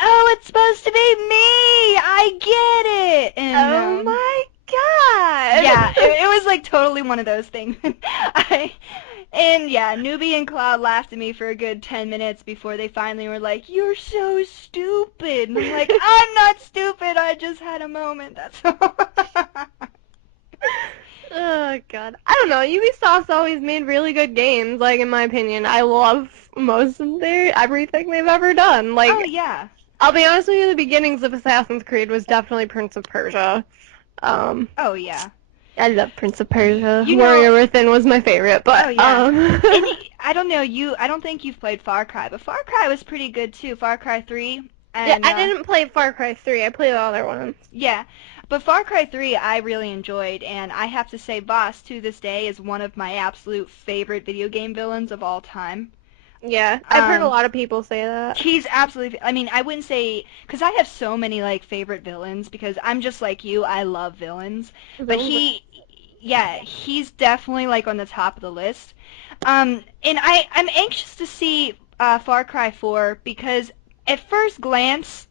oh, it's supposed to be me. I get it. And Oh my god. yeah, it was like totally one of those things. I and yeah, Newbie and Cloud laughed at me for a good 10 minutes before they finally were like, "You're so stupid." And I'm like, "I'm not stupid. I just had a moment. That's all." Oh god. I don't know. Ubisoft's always made really good games, like in my opinion. I love most of their everything they've ever done. Oh Like yeah. I'll be honest with you, the beginnings of Assassin's Creed was definitely Prince of Persia. Um Oh yeah. I love Prince of Persia. You know, Warrior Within was my favorite, oh but yeah. And I don't know you. I don't think you've played Far Cry, but Far Cry was pretty good too. Far Cry 3 yeah, and I didn't play Far Cry 3. I played the other ones. yeah. But Far Cry 3 I really enjoyed, and I have to say Boss to this day is one of my absolute favorite video game villains of all time. Yeah, I've heard a Um, lot of people say that. he's absolutely, I mean, I wouldn't say, because I have so many, like, favorite villains, because I'm just like you, I love villains. But yeah, he's definitely, like, on the top of the list. And I'm anxious to see Far Cry 4, because at first glance,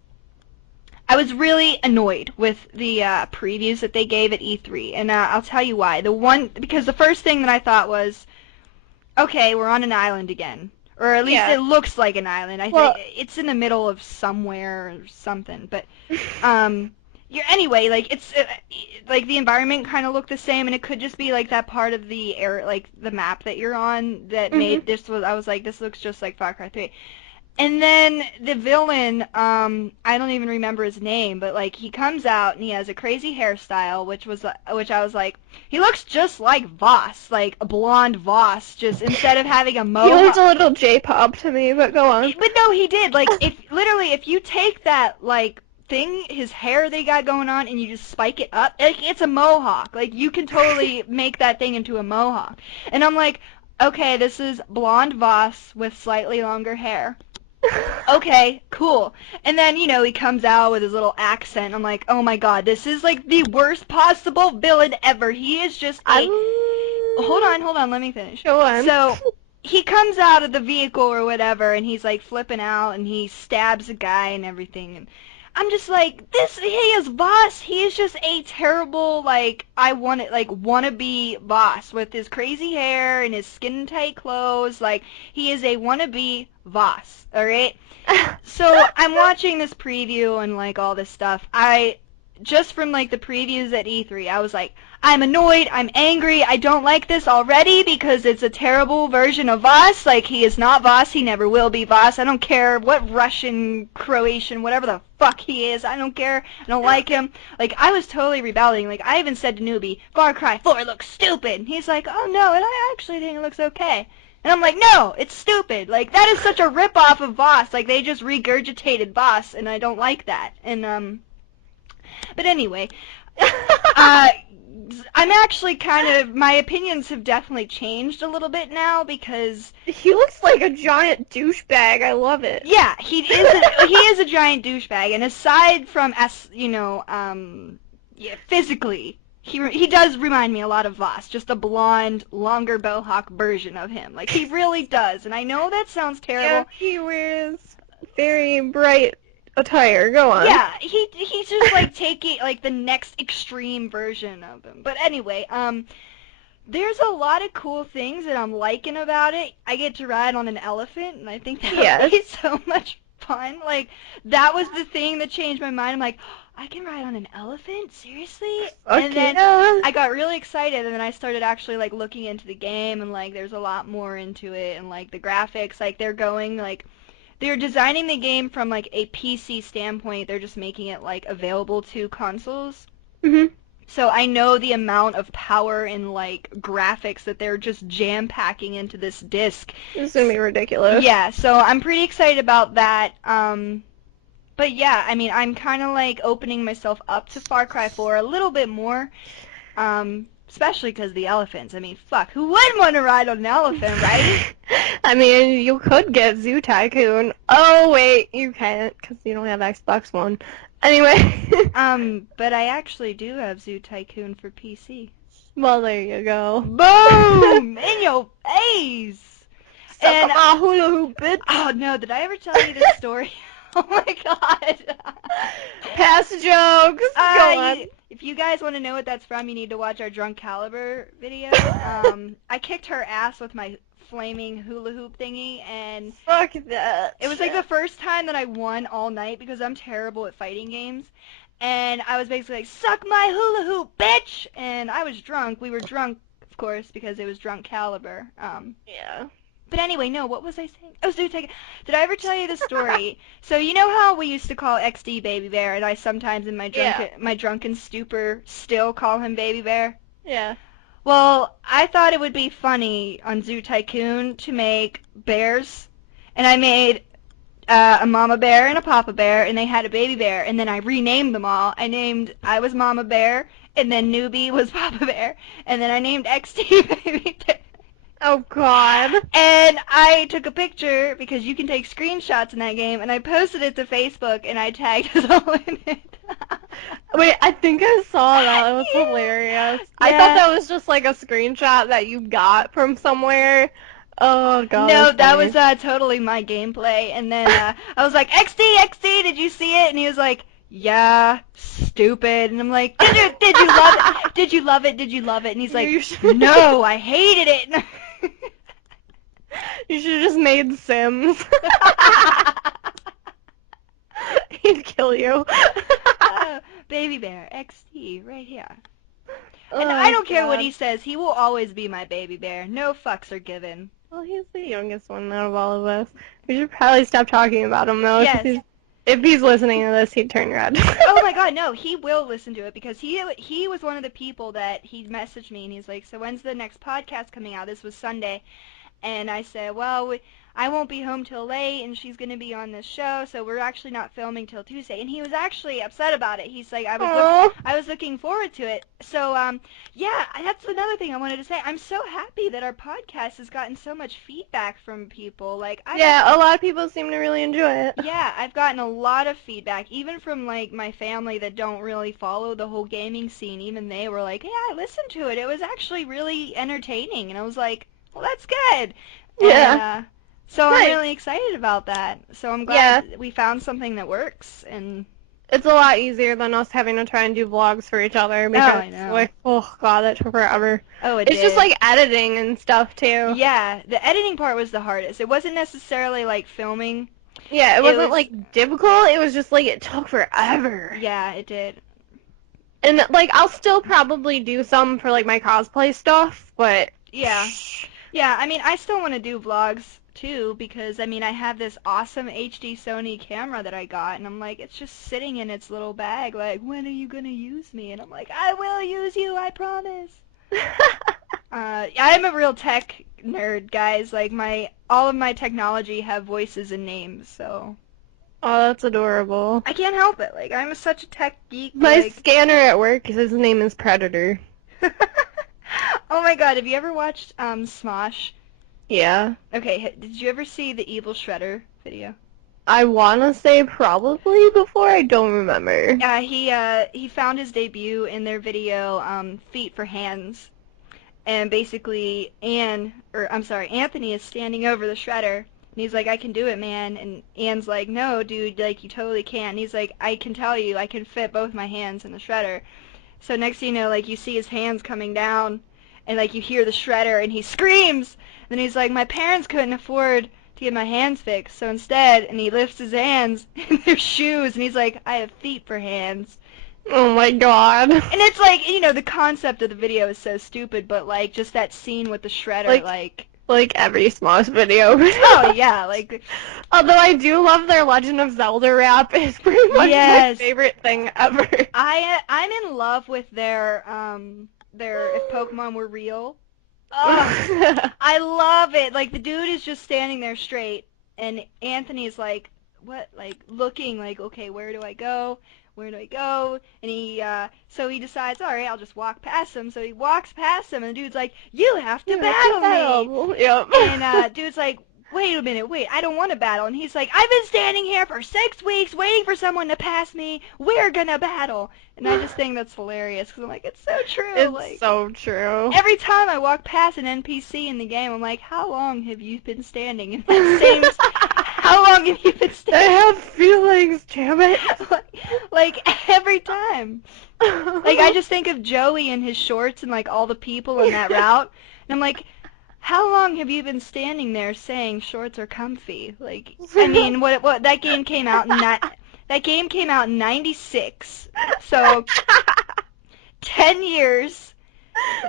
I was really annoyed with the previews that they gave at E3, and I'll tell you why. Because the first thing that I thought was, okay, we're on an island again. Or at least Yeah. it looks like an island. I Well, think it's in the middle of somewhere or something. But you're anyway, like it's like the environment kind of looked the same, and it could just be like that part of the air, like the map that you're on that mhm. made this was. I was like, this looks just like Far Cry 3. And then the villain, I don't even remember his name, but like he comes out and he has a crazy hairstyle, which I was like, he looks just like Voss, like a blonde Voss, just instead of having a He looks a mohawk. little J-pop to me, but go on. But no, he did. Like if you take that like thing, his hair they got going on, and you just spike it up, like it's a mohawk. Like you can totally make that thing into a mohawk. And I'm like, okay, this is blonde Voss with slightly longer hair. Okay, cool. And then, he comes out with his little accent. I'm like, oh my god, this is like the worst possible villain ever. He is just I'm... a. Hold on, let me finish. Go on. So, he comes out of the vehicle or whatever, and he's like flipping out, and he stabs a guy and everything. And I'm just like, he is boss. He is just a terrible, like, wannabe boss with his crazy hair and his skin tight clothes. Like, he is a wannabe boss, alright? So, I'm watching this preview and, like, all this stuff. Just from, like, the previews at E3, I was like, I'm annoyed, I'm angry, I don't like this already because it's a terrible version of Voss. Like, he is not Voss, he never will be Voss. I don't care what Russian, Croatian, whatever the fuck he is, I don't care, I don't like him. Like, I was totally rebelling. Like, I even said to Newbie, Far Cry 4 looks stupid. And he's like, oh no, and I actually think it looks okay. And I'm like, no, it's stupid. Like, that is such a rip-off of Voss. Like, they just regurgitated Voss, and I don't like that. And, but anyway, Uh, I'm actually my opinions have definitely changed a little bit now because He looks like a giant douchebag. I love it. yeah, he is a giant douchebag, and aside from yeah, physically, he does remind me a lot of Voss, just a blonde, longer mohawk version of him. Like he really does, and I know that sounds Yeah, terrible. he wears very bright attire. Go on. Yeah, he's just like taking like the next extreme version of him. But anyway, there's a lot of cool things that I'm liking about it. I get to ride on an elephant, and I think that would Yes. be so much fun. Like, that was the thing that changed my mind. I'm like, I can ride on an elephant? Seriously? And Fuck then yeah. I got really excited, and then I started actually, like, looking into the game, and, like, there's a lot more into it, and, like, the graphics, like, they're designing the game from, like, a PC standpoint. They're just making it, like, available to consoles. Mhm. So I know the amount of power and like graphics that they're just jam packing into this disc. This is gonna be ridiculous. Yeah, so I'm pretty excited about that. But yeah, I mean, I'm kind of like opening myself up to Far Cry 4 a little bit more. Especially because the elephants. I mean, fuck, who wouldn't want to ride on an elephant, right? I mean, you could get Zoo Tycoon. Oh wait, you can't because you don't have Xbox One. Anyway. But I actually do have Zoo Tycoon for PC. Well, there you go. Boom! In your face! Suck And on my hula hoop, bitch. oh no, did I ever tell you this story? Oh my god. Past jokes. Go on. If you guys want to know what that's from, you need to watch our Drunk Caliber video. I kicked her ass with my flaming hula hoop thingy, and Fuck that. it was like the first time that I won all night because I'm terrible at fighting games. And I was basically like, suck my hula hoop, bitch! And I was drunk. We were drunk, of course, because it was Drunk Caliber. Yeah. But anyway, no, what was I saying? Oh, Stu, take it. Did I ever tell you the story? So you know how we used to call XD Baby Bear, and I sometimes in my drunken stupor still call him Baby Bear? Yeah. Well, I thought it would be funny on Zoo Tycoon to make bears, and I made a mama bear and a papa bear, and they had a baby bear, and then I renamed them all. I was Mama Bear, and then Newbie was Papa Bear, and then I named XD Baby Bear. Oh God. And I took a picture because you can take screenshots in that game, and I posted it to Facebook, and I tagged us all in it. Wait, I think I saw that. It was Yeah. hilarious. I Yeah. thought that was just like a screenshot that you got from somewhere. Oh God. No, that's that funny. was totally my gameplay. And then I was like, XD, did you see it? And he was like, yeah, stupid. And I'm like, did you love it? Did you love it? Did you love it? And he's like, no, I hated it. You should have just made Sims. He'd kill you. Baby Bear, XD, right here. Oh, And I don't care what God. he says. He will always be my baby bear. No fucks are given. Well, he's the youngest one out of all of us. We should probably stop talking about him though. 'Cause Yes. if he's listening to this, he'd turn red. Oh my god, no, he will listen to it because he was one of the people that he messaged me and he's like, so when's the next podcast coming out? This was Sunday. And I said, well, I won't be home till late, and she's going to be on this show, so we're actually not filming till Tuesday. And he was actually upset about it. He's like, I was looking forward to it. So, yeah, that's another thing I wanted to say. I'm so happy that our podcast has gotten so much feedback from people. Like, Yeah, a lot of people seem to really enjoy it. yeah, I've gotten a lot of feedback, even from like my family that don't really follow the whole gaming scene. Even they were like, "Yeah, I listened to it. It was actually really entertaining." And I was like, "Well, that's good." Yeah. And so I'm Nice. really excited about that. So I'm glad we found something that works. And It's a lot easier than us having to try and do vlogs for each other because, I know. like, oh God, that took forever. oh, It's just did. like editing and stuff too. Yeah, the editing part was the hardest. It wasn't necessarily like filming. Yeah, it wasn't was- like difficult. It was just like it took forever. Yeah, it did. And like I'll still probably do some for like my cosplay stuff, but Yeah. Yeah, I mean, I still want to do vlogs too because I mean, I have this awesome HD Sony camera that I got and I'm like, it's just sitting in its little bag like, when are you going to use me? And I'm like, I will use you, I promise. I'm a real tech nerd, guys. Like all of my technology have voices and names, so Oh, that's adorable. I can't help it. Like, I'm such a tech geek. My Like, scanner at work, his name is Predator. oh my god, have you ever watched Smosh? Yeah. Okay, did you ever see the Evil Shredder video? I wanna say probably before, I don't remember. He found his debut in their video, Feet for Hands, and basically Anthony is standing over the shredder, and he's like, I can do it, man, and Anne's like, no, dude, like, you totally can't, and he's like, I can tell you, I can fit both my hands in the shredder. So next thing you know, like, you see his hands coming down, and like, you hear the shredder, and he screams, and then he's like, my parents couldn't afford to get my hands fixed, so instead, and he lifts his hands, and they're shoes, and he's like, I have feet for hands. Oh my god. And it's like, the concept of the video is so stupid, but like, just that scene with the shredder, Like, like, like every Smosh video. oh yeah, like, Although I do love their Legend of Zelda rap. It's pretty much my yes. favorite thing ever. I'm in love with their If Pokemon Were Real. Ugh, I love it. Like, the dude is just standing there straight, and Anthony's like, what? Like, looking, like, okay, where do I go? Where do I go? And so he decides, all right, I'll just walk past him. So he walks past him, and the dude's like, you have to battle me. Yep. And dude's like, wait a minute, wait, I don't want to battle. And he's like, I've been standing here for 6 weeks waiting for someone to pass me. We're gonna battle. And I just think that's hilarious, because I'm like, it's so true. It's like, so true. every time I walk past an NPC in the game, I'm like, how long have you been standing in that same... How long have you been I standing? have feelings, damn it. like, every time. Like, I just think of Joey and his shorts and, like, all the people in that route. And I'm like, how long have you been standing there saying shorts are comfy? Like, I mean, what that game came out in that game came out in 96. So 10 years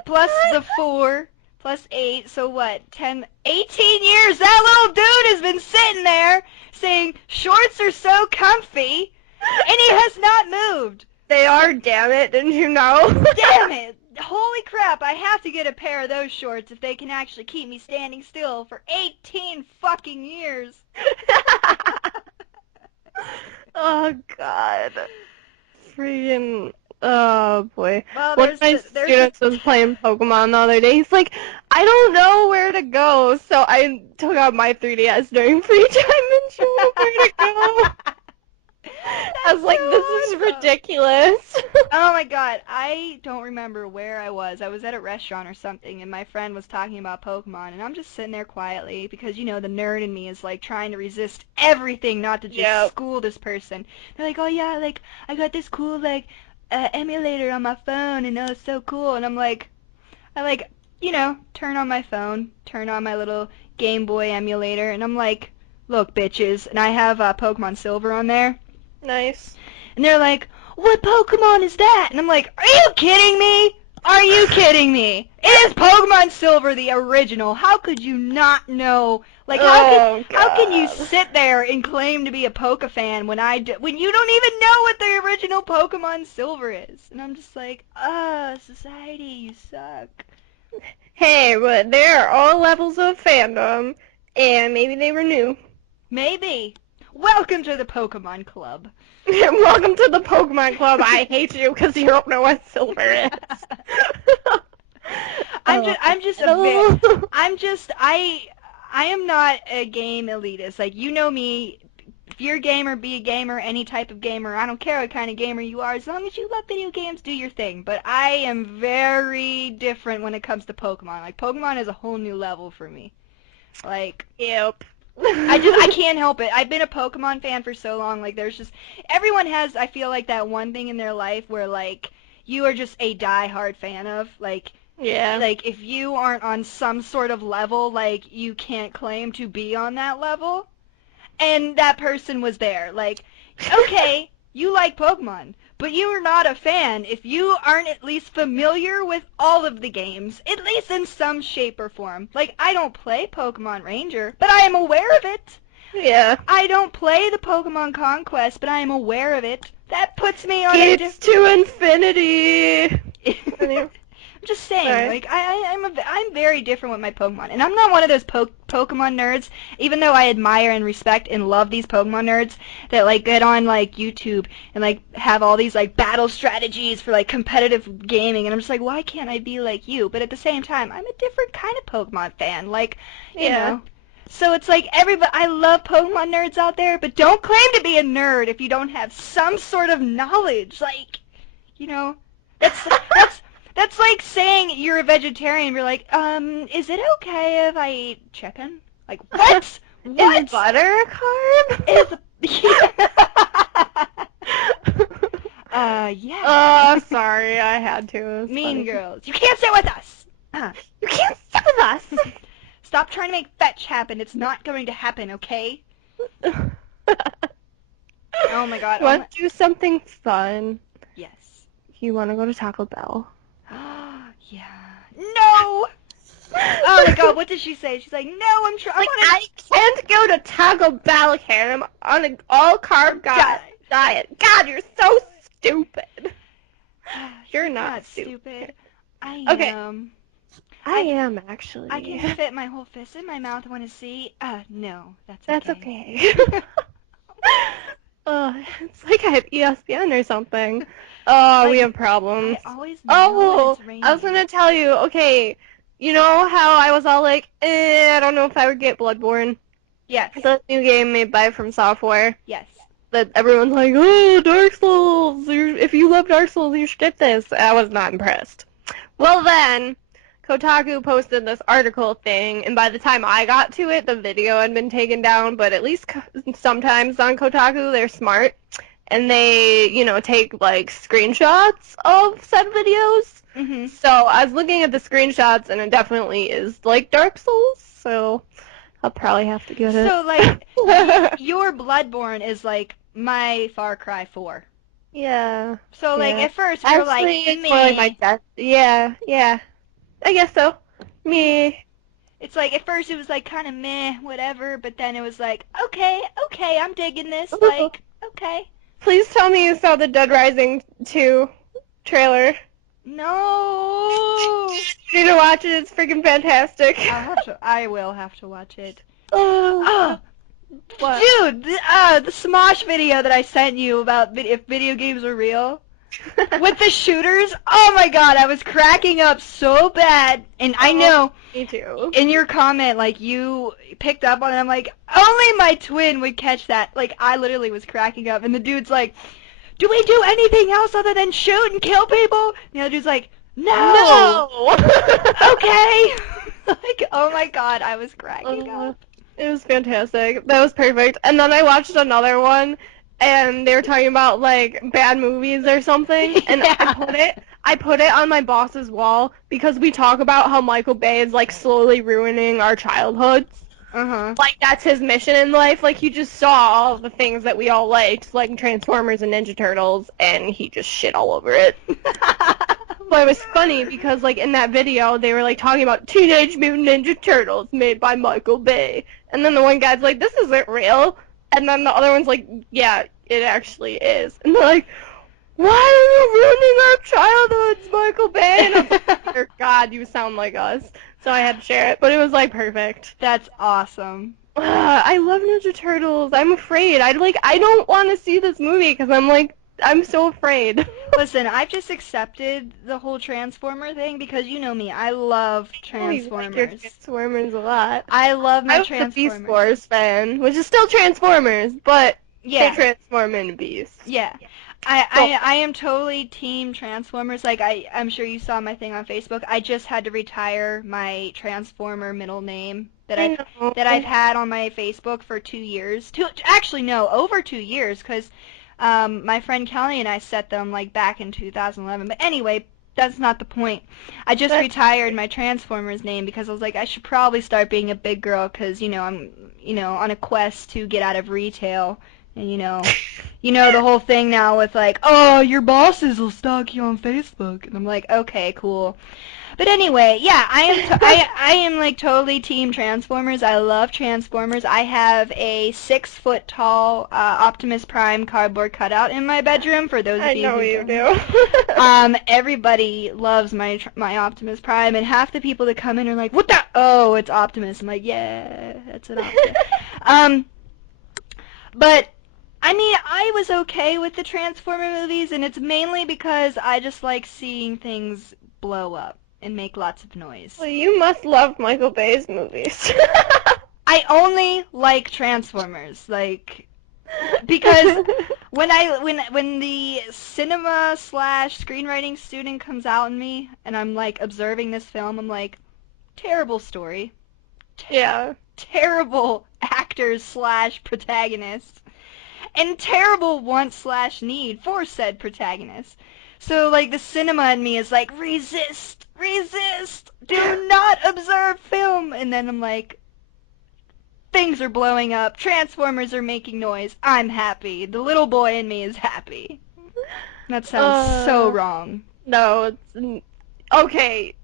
plus the 4 plus 8, so what? 10 18 years. That little dude has been sitting there saying shorts are so comfy, and he has not moved. They are, damn it, didn't you know? Damn it. Holy crap, I have to get a pair of those shorts if they can actually keep me standing still for 18 fucking years. Oh, God. Freaking... Oh, boy. Well, One of my students was playing Pokemon the other day. He's like, I don't know where to go. So I took out my 3DS during free time and showed him where to go. I was like, this is ridiculous. Oh my god, I don't remember where I was. I was at a restaurant or something, and my friend was talking about Pokemon, and I'm just sitting there quietly because, the nerd in me is like trying to resist everything not to just school this person. They're like, oh yeah, like, I got this cool, like, emulator on my phone, and oh, it's so cool. And I'm like, turn on my phone, turn on my little Game Boy emulator, and I'm like, look, bitches, and I have Pokemon Silver on there. Nice. And they're like, what Pokemon is that? And I'm like, are you kidding me? Are you kidding me? It is Pokemon Silver, the original. How could you not know? Like, how can you sit there and claim to be a Poke fan when you don't even know what the original Pokemon Silver is? And I'm just like, society, you suck. Hey, but there are all levels of fandom, and maybe they were new. Maybe. Welcome to the Pokemon Club. Welcome to the Pokemon Club. I hate you because you don't know what Silver is. I am not a game elitist. Like, you know me. If you're a gamer, be a gamer, any type of gamer. I don't care what kind of gamer you are. As long as you love video games, do your thing. But I am very different when it comes to Pokemon. Like, Pokemon is a whole new level for me. Like, yep. I can't help it. I've been a Pokemon fan for so long. Like, everyone has, I feel like, that one thing in their life where, like, you are just a die-hard fan of. Like, yeah. Like, if you aren't on some sort of level, like, you can't claim to be on that level. And that person was there. Like, okay, you like Pokemon, but you are not a fan if you aren't at least familiar with all of the games, at least in some shape or form. Like, I don't play Pokemon Ranger, but I am aware of it. Yeah. I don't play the Pokemon Conquest, but I am aware of it. That puts me on It's to infinity. I'm just saying, Sorry. like I'm very different with my Pokemon, and I'm not one of those Pokemon nerds. Even though I admire and respect and love these Pokemon nerds that like get on like YouTube and like have all these like battle strategies for like competitive gaming, and I'm just like, why can't I be like you? But at the same time, I'm a different kind of Pokemon fan, like you Yeah. know. So it's like everybody, I love Pokemon nerds out there, but don't claim to be a nerd if you don't have some sort of knowledge, like you know. That's that's that's like saying you're a vegetarian. You're like, is it okay if I eat chicken? Like, what? Is What? butter a carb? Is yeah. Oh, sorry, I had to. It was Mean funny. girls. You can't sit with us. You can't sit with us. Stop trying to make fetch happen. It's not going to happen, okay? Oh my god. Oh my. Want to do something fun? Yes. You want to go to Taco Bell? Yeah. No. Oh my god. What did she say? She's like, no. I'm sure. Like, I can't go to Taco Bell, Karen. I'm on an all-carb diet. God, you're so stupid. You're not stupid. I Okay. am. I am, actually. I can fit my whole fist in my mouth. Want to see? No. That's okay. okay. It's like I have ESPN or something. Oh, Like, we have problems. I always know when Oh, it's raining. I was gonna tell you. Okay, you know how I was all like, I don't know if I would get Bloodborne. Yes. The new game made by From Software. Yes. That everyone's like, oh, Dark Souls. If you love Dark Souls, you should get this. I was not impressed. Well then, Kotaku posted this article thing, and by the time I got to it, the video had been taken down, but at least sometimes on Kotaku, they're smart, and they, take, like, screenshots of said videos. Mm-hmm. So I was looking at the screenshots, and it definitely is, like, Dark Souls, so I'll probably have to get it. So, like, your Bloodborne is, like, my Far Cry 4. Yeah. So, like, Yeah. at first, we were Actually, like, it's more like my death. Yeah. I guess so. Me. It's like, at first it was, like, kind of meh, whatever, but then it was like, okay, I'm digging this, like, okay. Please tell me you saw the Dead Rising 2 trailer. No. You need to watch it. It's freaking fantastic. I will have to watch it. Oh. What? Dude, the Smosh video that I sent you about if video games are real. With the shooters, oh my god, I was cracking up so bad. And I know, Me too. in your comment, like, you picked up on it. I'm like, only my twin would catch that. Like, I literally was cracking up. And the dude's like, do we do anything else other than shoot and kill people? And the other dude's like, no. Okay. Like, oh my god, I was cracking up. It was fantastic. That was perfect. And then I watched another one, and they were talking about, like, bad movies or something, and Yeah. I put it on my boss's wall because we talk about how Michael Bay is, like, slowly ruining our childhoods. Uh-huh. Like, that's his mission in life. Like, he just saw all the things that we all liked, like Transformers and Ninja Turtles, and he just shit all over it. But it was funny because, like, in that video, they were, like, talking about Teenage Mutant Ninja Turtles made by Michael Bay. And then the one guy's like, this isn't real. And then the other one's like, yeah, it actually is. And they're like, why are you ruining our childhoods, Michael Bay? And I was like, dear God, you sound like us. So I had to share it. But it was, like, perfect. That's awesome. I love Ninja Turtles. I'm afraid. I don't want to see this movie because I'm so afraid. Listen, I've just accepted the whole Transformer thing because you know me, I love Transformers. You like your Transformers a lot. I love my I was Transformers. a Vsauce fan, which is still Transformers, but Yeah. they transform into beasts. Yeah. I am totally team Transformers. Like, I'm sure you saw my thing on Facebook. I just had to retire my Transformer middle name that I've had on my Facebook for 2 years. Actually, no, over 2 years, because my friend Kelly and I set them, like, back in 2011. But anyway, that's not the point. I just retired my Transformers name because I was like, I should probably start being a big girl because, I'm, on a quest to get out of retail. And, the whole thing now with, like, oh, your bosses will stalk you on Facebook. And I'm like, okay, cool. But anyway, yeah, I am like totally team Transformers. I love Transformers. I have a 6 foot tall Optimus Prime cardboard cutout in my bedroom. For those of I you know who you don't know, do. everybody loves my Optimus Prime, and half the people that come in are like, "What the? Oh, it's Optimus." I'm like, "Yeah, that's an Optimus." um, but I mean, I was okay with the Transformer movies, and it's mainly because I just like seeing things blow up and make lots of noise. Well, you must love Michael Bay's movies. I only like Transformers, like, because when the cinema slash screenwriting student comes out in me, and I'm like observing this film, I'm like, terrible story, Yeah. terrible actors slash protagonists, and terrible want slash need for said protagonist. So like the cinema in me is like, resist, resist, do not observe film, and then I'm like, things are blowing up, Transformers are making noise, I'm happy, the little boy in me is happy. That sounds so Uh, wrong. no, it's okay.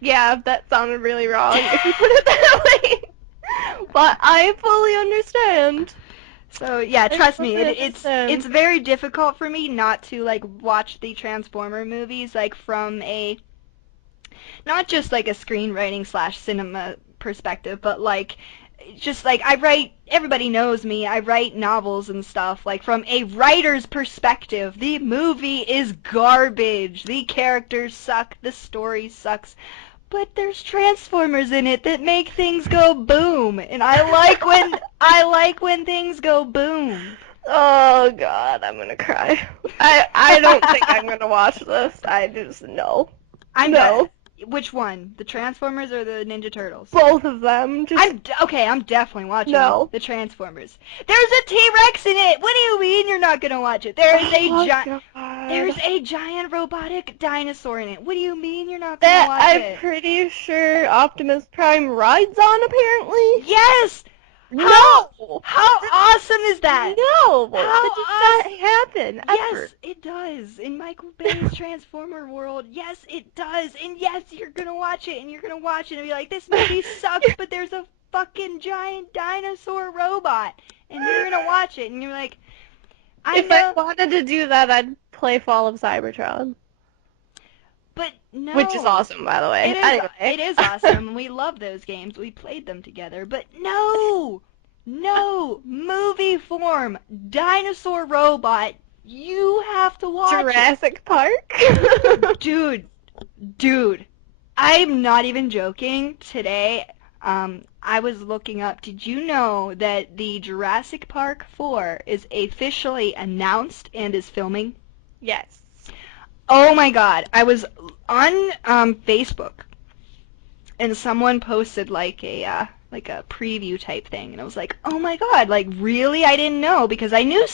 Yeah, that sounded really wrong if you put it that way. But I fully understand. So yeah, I trust me, fully it's understand. very difficult for me not to like watch the Transformer movies like from a not just like a screenwriting slash cinema perspective, but like just like I write, everybody knows me, I write novels and stuff. Like from a writer's perspective, the movie is garbage. The characters suck, the story sucks. But there's Transformers in it that make things go boom, and I like when things go boom. Oh God, I'm gonna cry. I don't think I'm gonna watch this. I just no. I'm No. which one? The Transformers or the Ninja Turtles? Both of them. Just Okay. I'm definitely watching no. the Transformers. There's a T-Rex in it. What do you mean you're not gonna watch it? There is a Oh giant. There's God. a giant robotic dinosaur in it. What do you mean you're not gonna That watch I'm it? pretty sure Optimus Prime rides on apparently. Yes. How No. how awesome is that? No. How That does awesome. not happen ever. Yes, it does. In Michael Bay's Transformer world, yes, it does. And yes, you're gonna watch it, and you're gonna watch it and be like, this movie sucks, but there's a fucking giant dinosaur robot. And you're gonna watch it, and you're like, I If I know, wanted to do that, I'd play Fall of Cybertron, but which is no. awesome, by the way. It is Anyway. it is awesome. We love those games. We played them together. But no. No, movie form, dinosaur robot. You have to watch it. Jurassic Park. Dude, dude, I'm not even joking. Today, I was looking up. Did you know that the Jurassic Park 4 is officially announced and is filming? Yes. Oh my God! I was on Facebook, and someone posted like a preview type thing, and I was like, oh my God! Like really? I didn't know, because I knew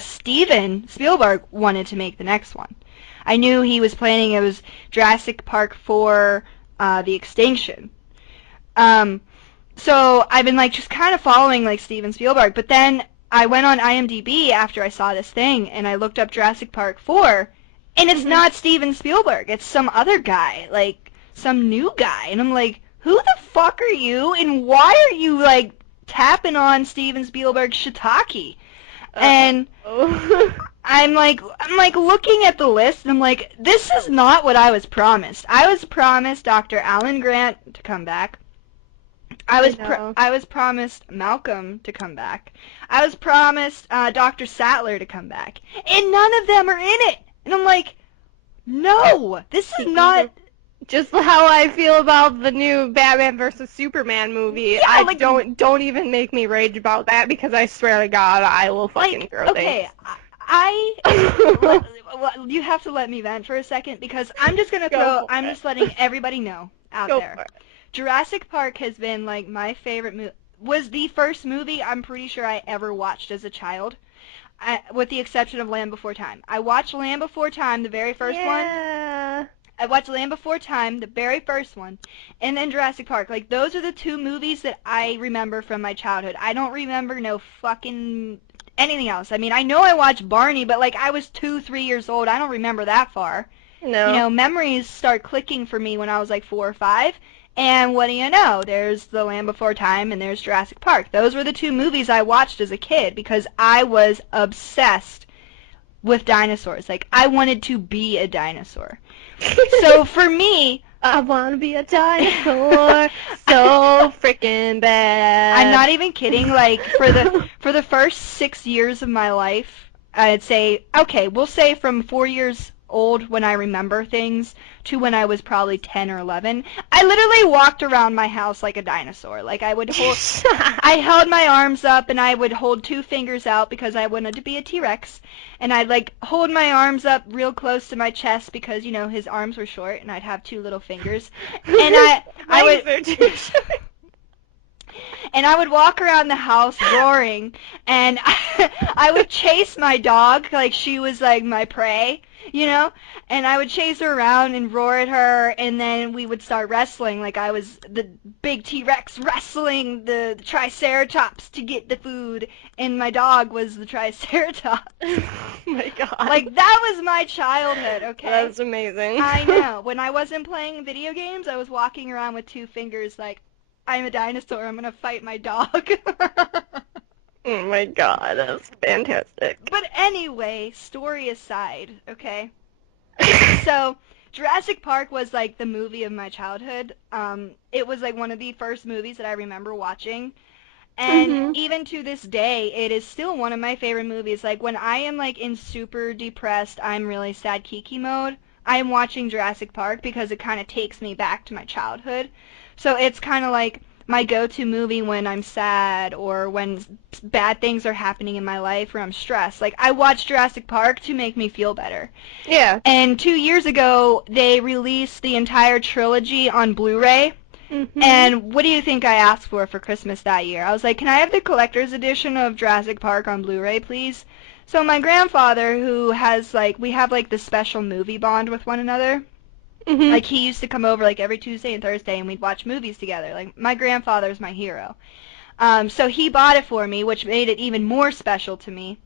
Steven Spielberg wanted to make the next one. I knew he was planning. It was Jurassic Park 4, The Extinction. Um, so I've been like just kind of following like Steven Spielberg, but then I went on IMDb after I saw this thing, and I looked up Jurassic Park 4, and it's not Steven Spielberg. It's some other guy, like some new guy, and I'm like, who the fuck are you, and why are you like tapping on Steven Spielberg's shiitake? And Oh. I'm like looking at the list, and I'm like, this is not what I was promised. I was promised Dr. Alan Grant to come back. I know. I was promised Malcolm to come back. I was promised Dr. Sattler to come back, and none of them are in it. And I'm like, no, this is not. Just how I feel about the new Batman versus Superman movie. Yeah, I like don't even make me rage about that, because I swear to God I will fucking like throw okay, things. you have to let me vent for a second, because I'm just gonna Go for I'm it. just letting everybody know out Go there. for it. Jurassic Park has been like my favorite movie. Was the first movie I'm pretty sure I ever watched as a child, with the exception of Land Before Time. I watched Land Before Time, the very first one. Yeah. I watched Land Before Time, the very first one, and then Jurassic Park. Like, those are the two movies that I remember from my childhood. I don't remember no fucking anything else. I mean, I know I watched Barney, but like I was 2, 3 years old. I don't remember that far. No. Memories start clicking for me when I was like 4 or 5. And what do you know? There's The Land Before Time and there's Jurassic Park. Those were the two movies I watched as a kid because I was obsessed with dinosaurs. Like, I wanted to be a dinosaur. So for me, I want to be a dinosaur so freaking bad. I'm not even kidding. Like, for the first 6 years of my life, I'd say, okay, we'll say from 4 years old when I remember things to when I was probably 10 or 11, I literally walked around my house like a dinosaur. Like, I held my arms up and I would hold 2 fingers out because I wanted to be a T-Rex, and I'd like hold my arms up real close to my chest because his arms were short, and I'd have 2 little fingers, and I Legs would are too short. and I would walk around the house roaring, and I would chase my dog like she was like my prey, and I would chase her around and roar at her, and then we would start wrestling like I was the big T-Rex wrestling the Triceratops to get the food, and my dog was the Triceratops. Oh my god. Like, that was my childhood, okay? That's amazing. I know. When I wasn't playing video games, I was walking around with 2 fingers like, I'm a dinosaur, I'm gonna fight my dog. Oh my god, that's fantastic. But anyway, story aside, okay? So, Jurassic Park was like the movie of my childhood. It was like one of the first movies that I remember watching. And Mhm. even to this day, it is still one of my favorite movies. Like, when I am like in super depressed, I'm really sad Kiki mode, I am watching Jurassic Park because it kind of takes me back to my childhood. So it's kind of like my go-to movie when I'm sad or when bad things are happening in my life or I'm stressed. Like, I watch Jurassic Park to make me feel better. Yeah. And 2 years ago, they released the entire trilogy on Blu-ray. Mhm. And what do you think I asked for Christmas that year? I was like, can I have the collector's edition of Jurassic Park on Blu-ray, please? So my grandfather, who has like, we have like this special movie bond with one another. Mhm. Like, he used to come over like every Tuesday and Thursday and we'd watch movies together. Like, my grandfather's my hero. So he bought it for me, which made it even more special to me.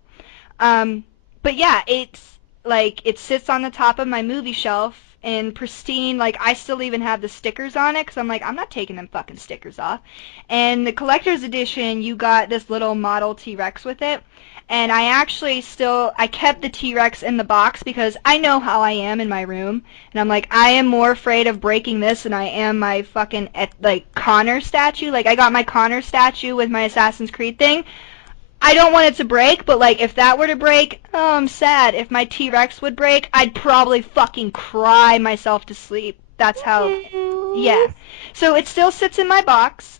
But yeah, it's like, it sits on the top of my movie shelf in pristine, like, I still even have the stickers on it because I'm like, I'm not taking them fucking stickers off. And the collector's edition, you got this little model T-Rex with it. And I kept the T-Rex in the box because I know how I am in my room. And I'm like, I am more afraid of breaking this than I am my fucking, like, Connor statue. Like, I got my Connor statue with my Assassin's Creed thing. I don't want it to break, but like, if that were to break, oh, I'm sad. If my T-Rex would break, I'd probably fucking cry myself to sleep. That's how, yeah. So it still sits in my box,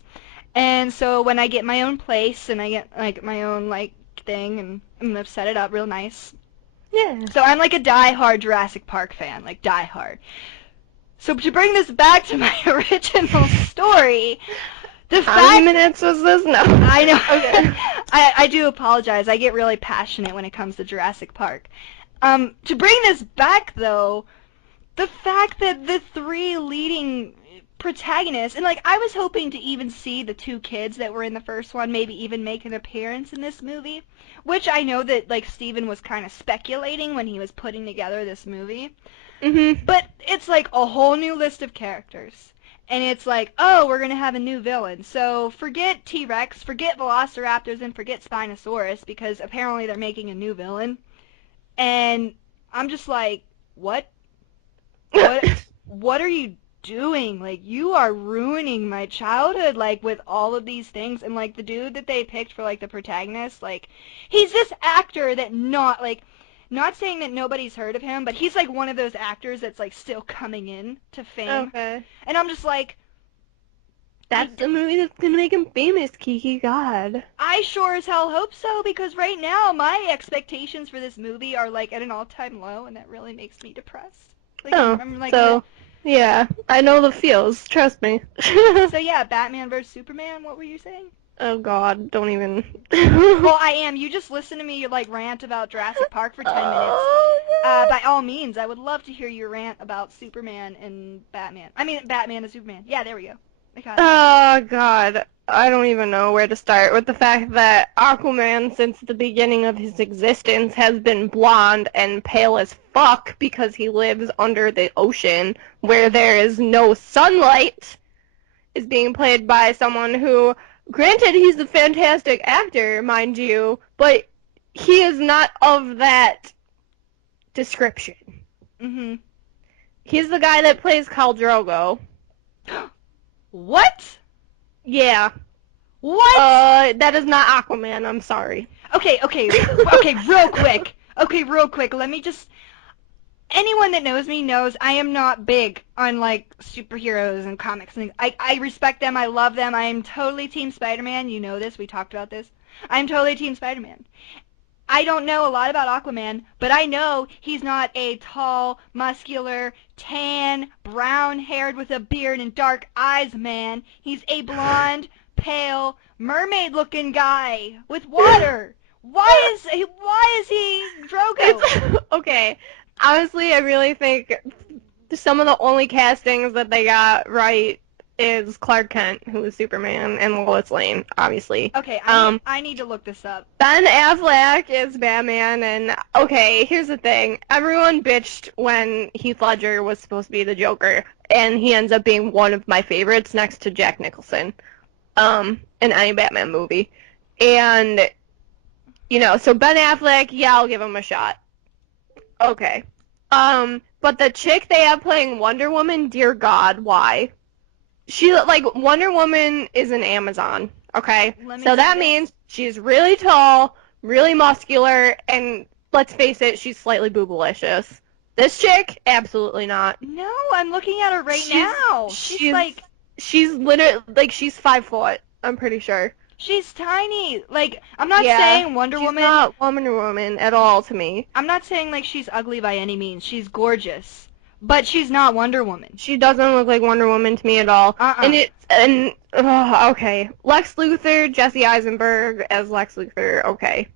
and so when I get my own place and I get like my own like thing, and I'm gonna set it up real nice. Yeah. So I'm like a die-hard Jurassic Park fan, like die-hard. So to bring this back to my original story, How many minutes was this? No. I know. Okay. I do apologize. I get really passionate when it comes to Jurassic Park. To bring this back, though, the fact that the 3 leading protagonists, and like, I was hoping to even see the 2 kids that were in the first one maybe even make an appearance in this movie, which I know that like Steven was kind of speculating when he was putting together this movie. Mhm. But it's like a whole new list of characters. And it's like, oh, we're going to have a new villain. So forget T-Rex, forget Velociraptors, and forget Spinosaurus, because apparently they're making a new villain. And I'm just like, what? What are you doing? Like, you are ruining my childhood, like, with all of these things. And like, the dude that they picked for like the protagonist, like, he's this actor that not saying that nobody's heard of him, but he's like one of those actors that's like still coming in to fame. Okay. And I'm just like, That's the movie that's gonna make him famous, Kiki. God. I sure as hell hope so, because right now my expectations for this movie are like at an all-time low, and that really makes me depressed. Like, Oh, I'm like, so yeah, I know the feels. Trust me. so yeah, Batman vs Superman. What were you saying? Oh God, don't even. Well, I am. You just listen to me like rant about Jurassic Park for 10 minutes. Oh, By all means, I would love to hear your rant about Superman and Batman. I mean, Batman and Superman. Yeah, there we go. I got Oh, God. I don't even know where to start with the fact that Aquaman, since the beginning of his existence, has been blonde and pale as fuck because he lives under the ocean where there is no sunlight, is being played by someone who, granted, he's a fantastic actor, mind you, but he is not of that description. Mhm. He's the guy that plays Khal Drogo. What? Yeah. What? That is not Aquaman, I'm sorry. Okay, okay, real quick. Okay, real quick. Let me just. Anyone that knows me knows I am not big on like superheroes and comics and things. I respect them. I love them. I am totally Team Spider-Man. You know this. We talked about this. I'm totally Team Spider-Man. I don't know a lot about Aquaman, but I know he's not a tall, muscular, tan, brown-haired with a beard and dark eyes man. He's a blonde, pale, mermaid-looking guy with water. Why is he Drogo? It's okay. Honestly, I really think some of the only castings that they got right is Clark Kent, who is Superman, and Lois Lane, obviously. Okay, I need to look this up. Ben Affleck is Batman, and okay, here's the thing. Everyone bitched when Heath Ledger was supposed to be the Joker, and he ends up being one of my favorites next to Jack Nicholson, in any Batman movie. And, so Ben Affleck, yeah, I'll give him a shot. Okay. But the chick they have playing Wonder Woman, dear God, why? Wonder Woman is an Amazon, okay? Let me So see that this. means she's really tall, really muscular, and let's face it, she's slightly boobalicious. This chick, absolutely not. No, I'm looking at her right now. She's literally, she's 5 foot, I'm pretty sure. She's tiny. Like, I'm not Yeah, saying Wonder she's Woman. not Wonder Woman at all to me. I'm not saying like she's ugly by any means. She's gorgeous, but she's not Wonder Woman. She doesn't look like Wonder Woman to me at all. Uh-uh. Okay. Lex Luthor, Jesse Eisenberg as Lex Luthor, okay.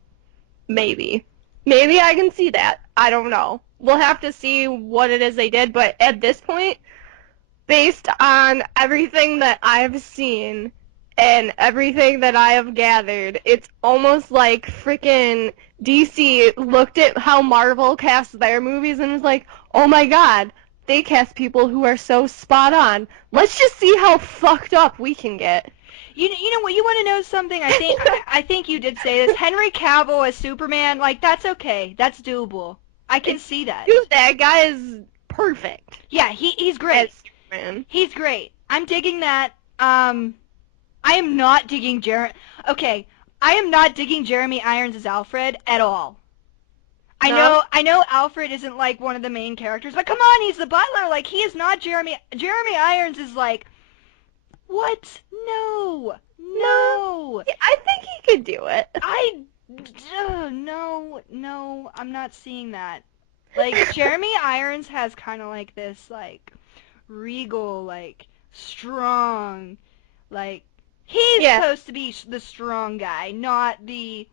Maybe. Maybe I can see that. I don't know. We'll have to see what it is they did, but at this point, based on everything that I've seen and everything that I have gathered, it's almost like freaking DC looked at how Marvel casts their movies and was like, oh my god, they cast people who are so spot on. Let's just see how fucked up we can get. You know what? You want to know something? I think you did say this. Henry Cavill as Superman, like that's okay. That's doable. I can see that. Dude, that guy is perfect. Yeah, he's great. As Superman. He's great. I'm digging that. I am not digging Okay, I am not digging Jeremy Irons as Alfred at all. No? I know Alfred isn't like one of the main characters, but come on, he's the butler. Like he is not Jeremy Irons is like, what? No, no. Yeah, I think he could do it. No, I'm not seeing that. Like Jeremy Irons has kind of like this like regal, like strong, like he's Yeah. supposed to be the strong guy, not the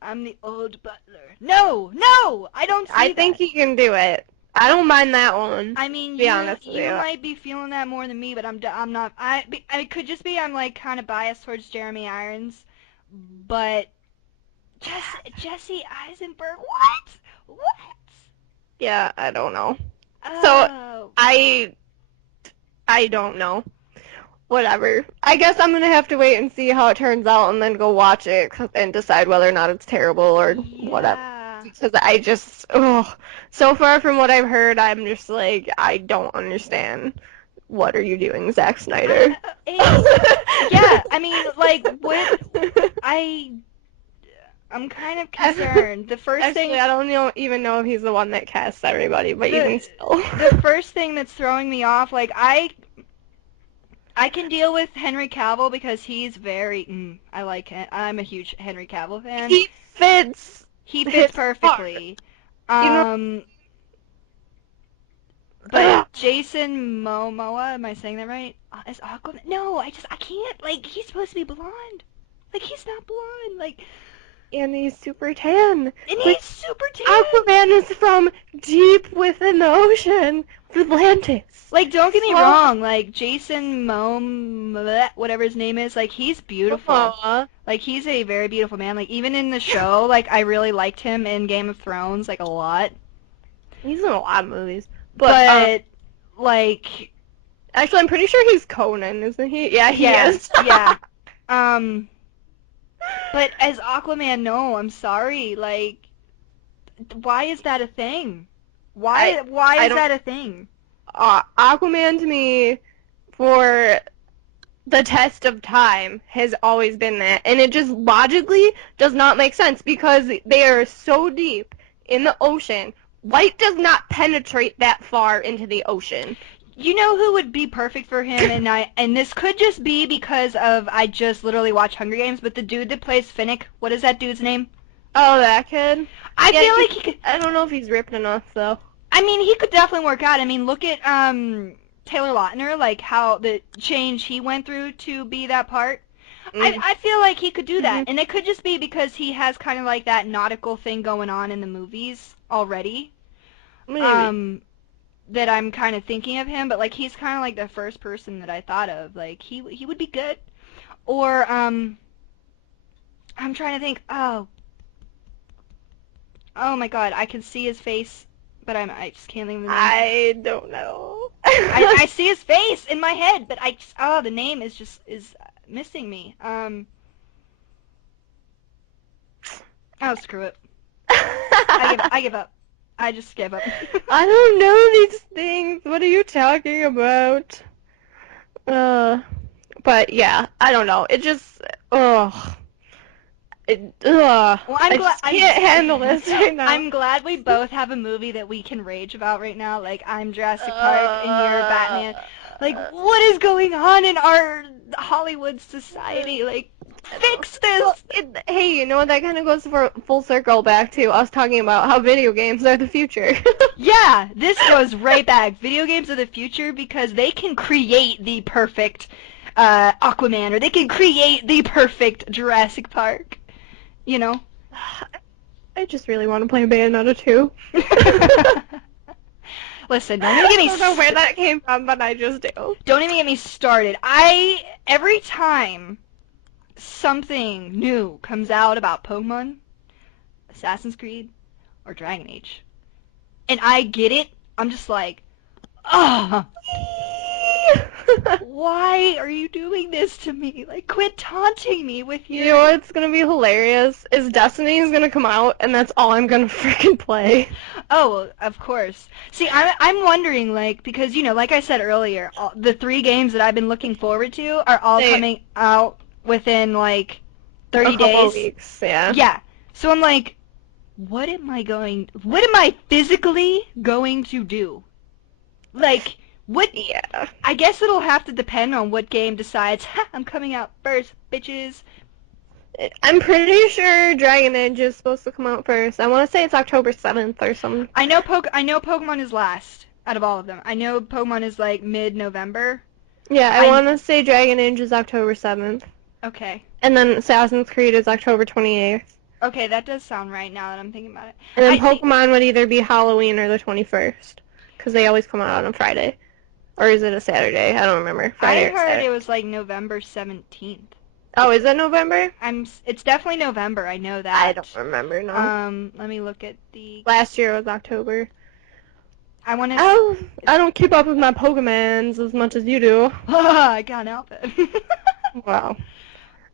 I'm the old butler. No, I don't see I think that. he can do it. I don't mind that one. I mean, To be honest with you you. might be feeling that more than me, but I'm not. It could just be I'm like kind of biased towards Jeremy Irons, but Jesse Eisenberg, what? Yeah, I don't know. So Oh, I don't know. Whatever. I guess I'm gonna have to wait and see how it turns out and then go watch it and decide whether or not it's terrible or whatever. yeah. Because I just, so far from what I've heard, I'm just like, I don't understand. What are you doing, Zack Snyder? Yeah, I mean, like, I'm kind of concerned. The first Actually, thing, I don't even know if he's the one that casts everybody, but even still. the first thing that's throwing me off, like, I can deal with Henry Cavill because he's very, I like him. I'm a huge Henry Cavill fan. He fits. He his fits perfectly. know- But Jason Momoa, am I saying that right? Is Aquaman? No, I can't. Like, he's supposed to be blonde. Like, he's not blonde. Like, And he's super tan. and Like, he's super tan. Aquaman is from deep within the ocean. Atlantis. Like, don't get me Slow. wrong, like, Jason Momoa, whatever his name is, like, he's beautiful. Like, he's a very beautiful man. Like, even in the show, like, I really liked him in Game of Thrones, like, a lot. He's in a lot of movies. But like, actually, I'm pretty sure he's Conan, isn't he? Yeah, he is. Yeah. But as Aquaman, no, I'm sorry. Like, why is that a thing? Why is that a thing? Aquaman to me, for the test of time, has always been that, and it just logically does not make sense because they are so deep in the ocean. Light does not penetrate that far into the ocean. You know who would be perfect for him, and this could just be because of I just literally watched Hunger Games, but the dude that plays Finnick, what is that dude's name? Oh, that kid? I feel like he could. I don't know if he's ripped enough though. I mean, he could definitely work out. I mean, look at Taylor Lautner, like how the change he went through to be that part. I feel like he could do that, and it could just be because he has kind of like that nautical thing going on in the movies already. Maybe. That I'm kind of thinking of him, but like he's kind of like the first person that I thought of. Like he would be good. Or I'm trying to think. Oh my God, I can see his face, but I just can't think of the name. I don't know. I see his face in my head, but the name is missing me. Oh, screw it. I give up. I just give up. I don't know these things. What are you talking about? But yeah, I don't know. It just, ugh. Well, I just can't handle this right now. I'm glad we both have a movie that we can rage about right now. Like, I'm Jurassic Park and you're Batman. Like, what is going on in our Hollywood society? Like, fix this! Hey, you know what? That kind of goes full circle back to us talking about how video games are the future. Yeah, this goes right back. Video games are the future because they can create the perfect Aquaman, or they can create the perfect Jurassic Park. You know? I just really want to play Bayonetta 2. Listen, don't even get me I don't know where that came from, but I just do. Don't even get me started. Every time something new comes out about Pokemon, Assassin's Creed, or Dragon Age, and I get it, I'm just like, ugh. Why are you doing this to me? Like, quit taunting me with your... You know what's gonna be hilarious? Is Destiny's gonna come out, and that's all I'm gonna freaking play. Oh, well, of course. See, I'm wondering, like, because, you know, like I said earlier, the 3 games that I've been looking forward to are all coming out within, like, 30 days. A couple weeks, yeah. Yeah. So I'm like, what am I physically going to do? Like... What? Yeah. I guess it'll have to depend on what game decides, I'm coming out first, bitches. I'm pretty sure Dragon Age is supposed to come out first. I want to say it's October 7th or something. I know Pokemon is last out of all of them. I know Pokemon is like mid-November. Yeah, I want to say Dragon Age is October 7th. Okay. And then Assassin's Creed is October 28th. Okay, that does sound right now that I'm thinking about it. And then Pokemon would either be Halloween or the 21st, because they always come out on a Friday. Or is it a Saturday? I don't remember. Friday I heard it was like November 17th. Oh, is it November? It's definitely November. I know that. I don't remember. No. Let me look at the. Last year was October. I want to. Oh, I don't keep up with my Pokemons as much as you do. I can't help it. Wow.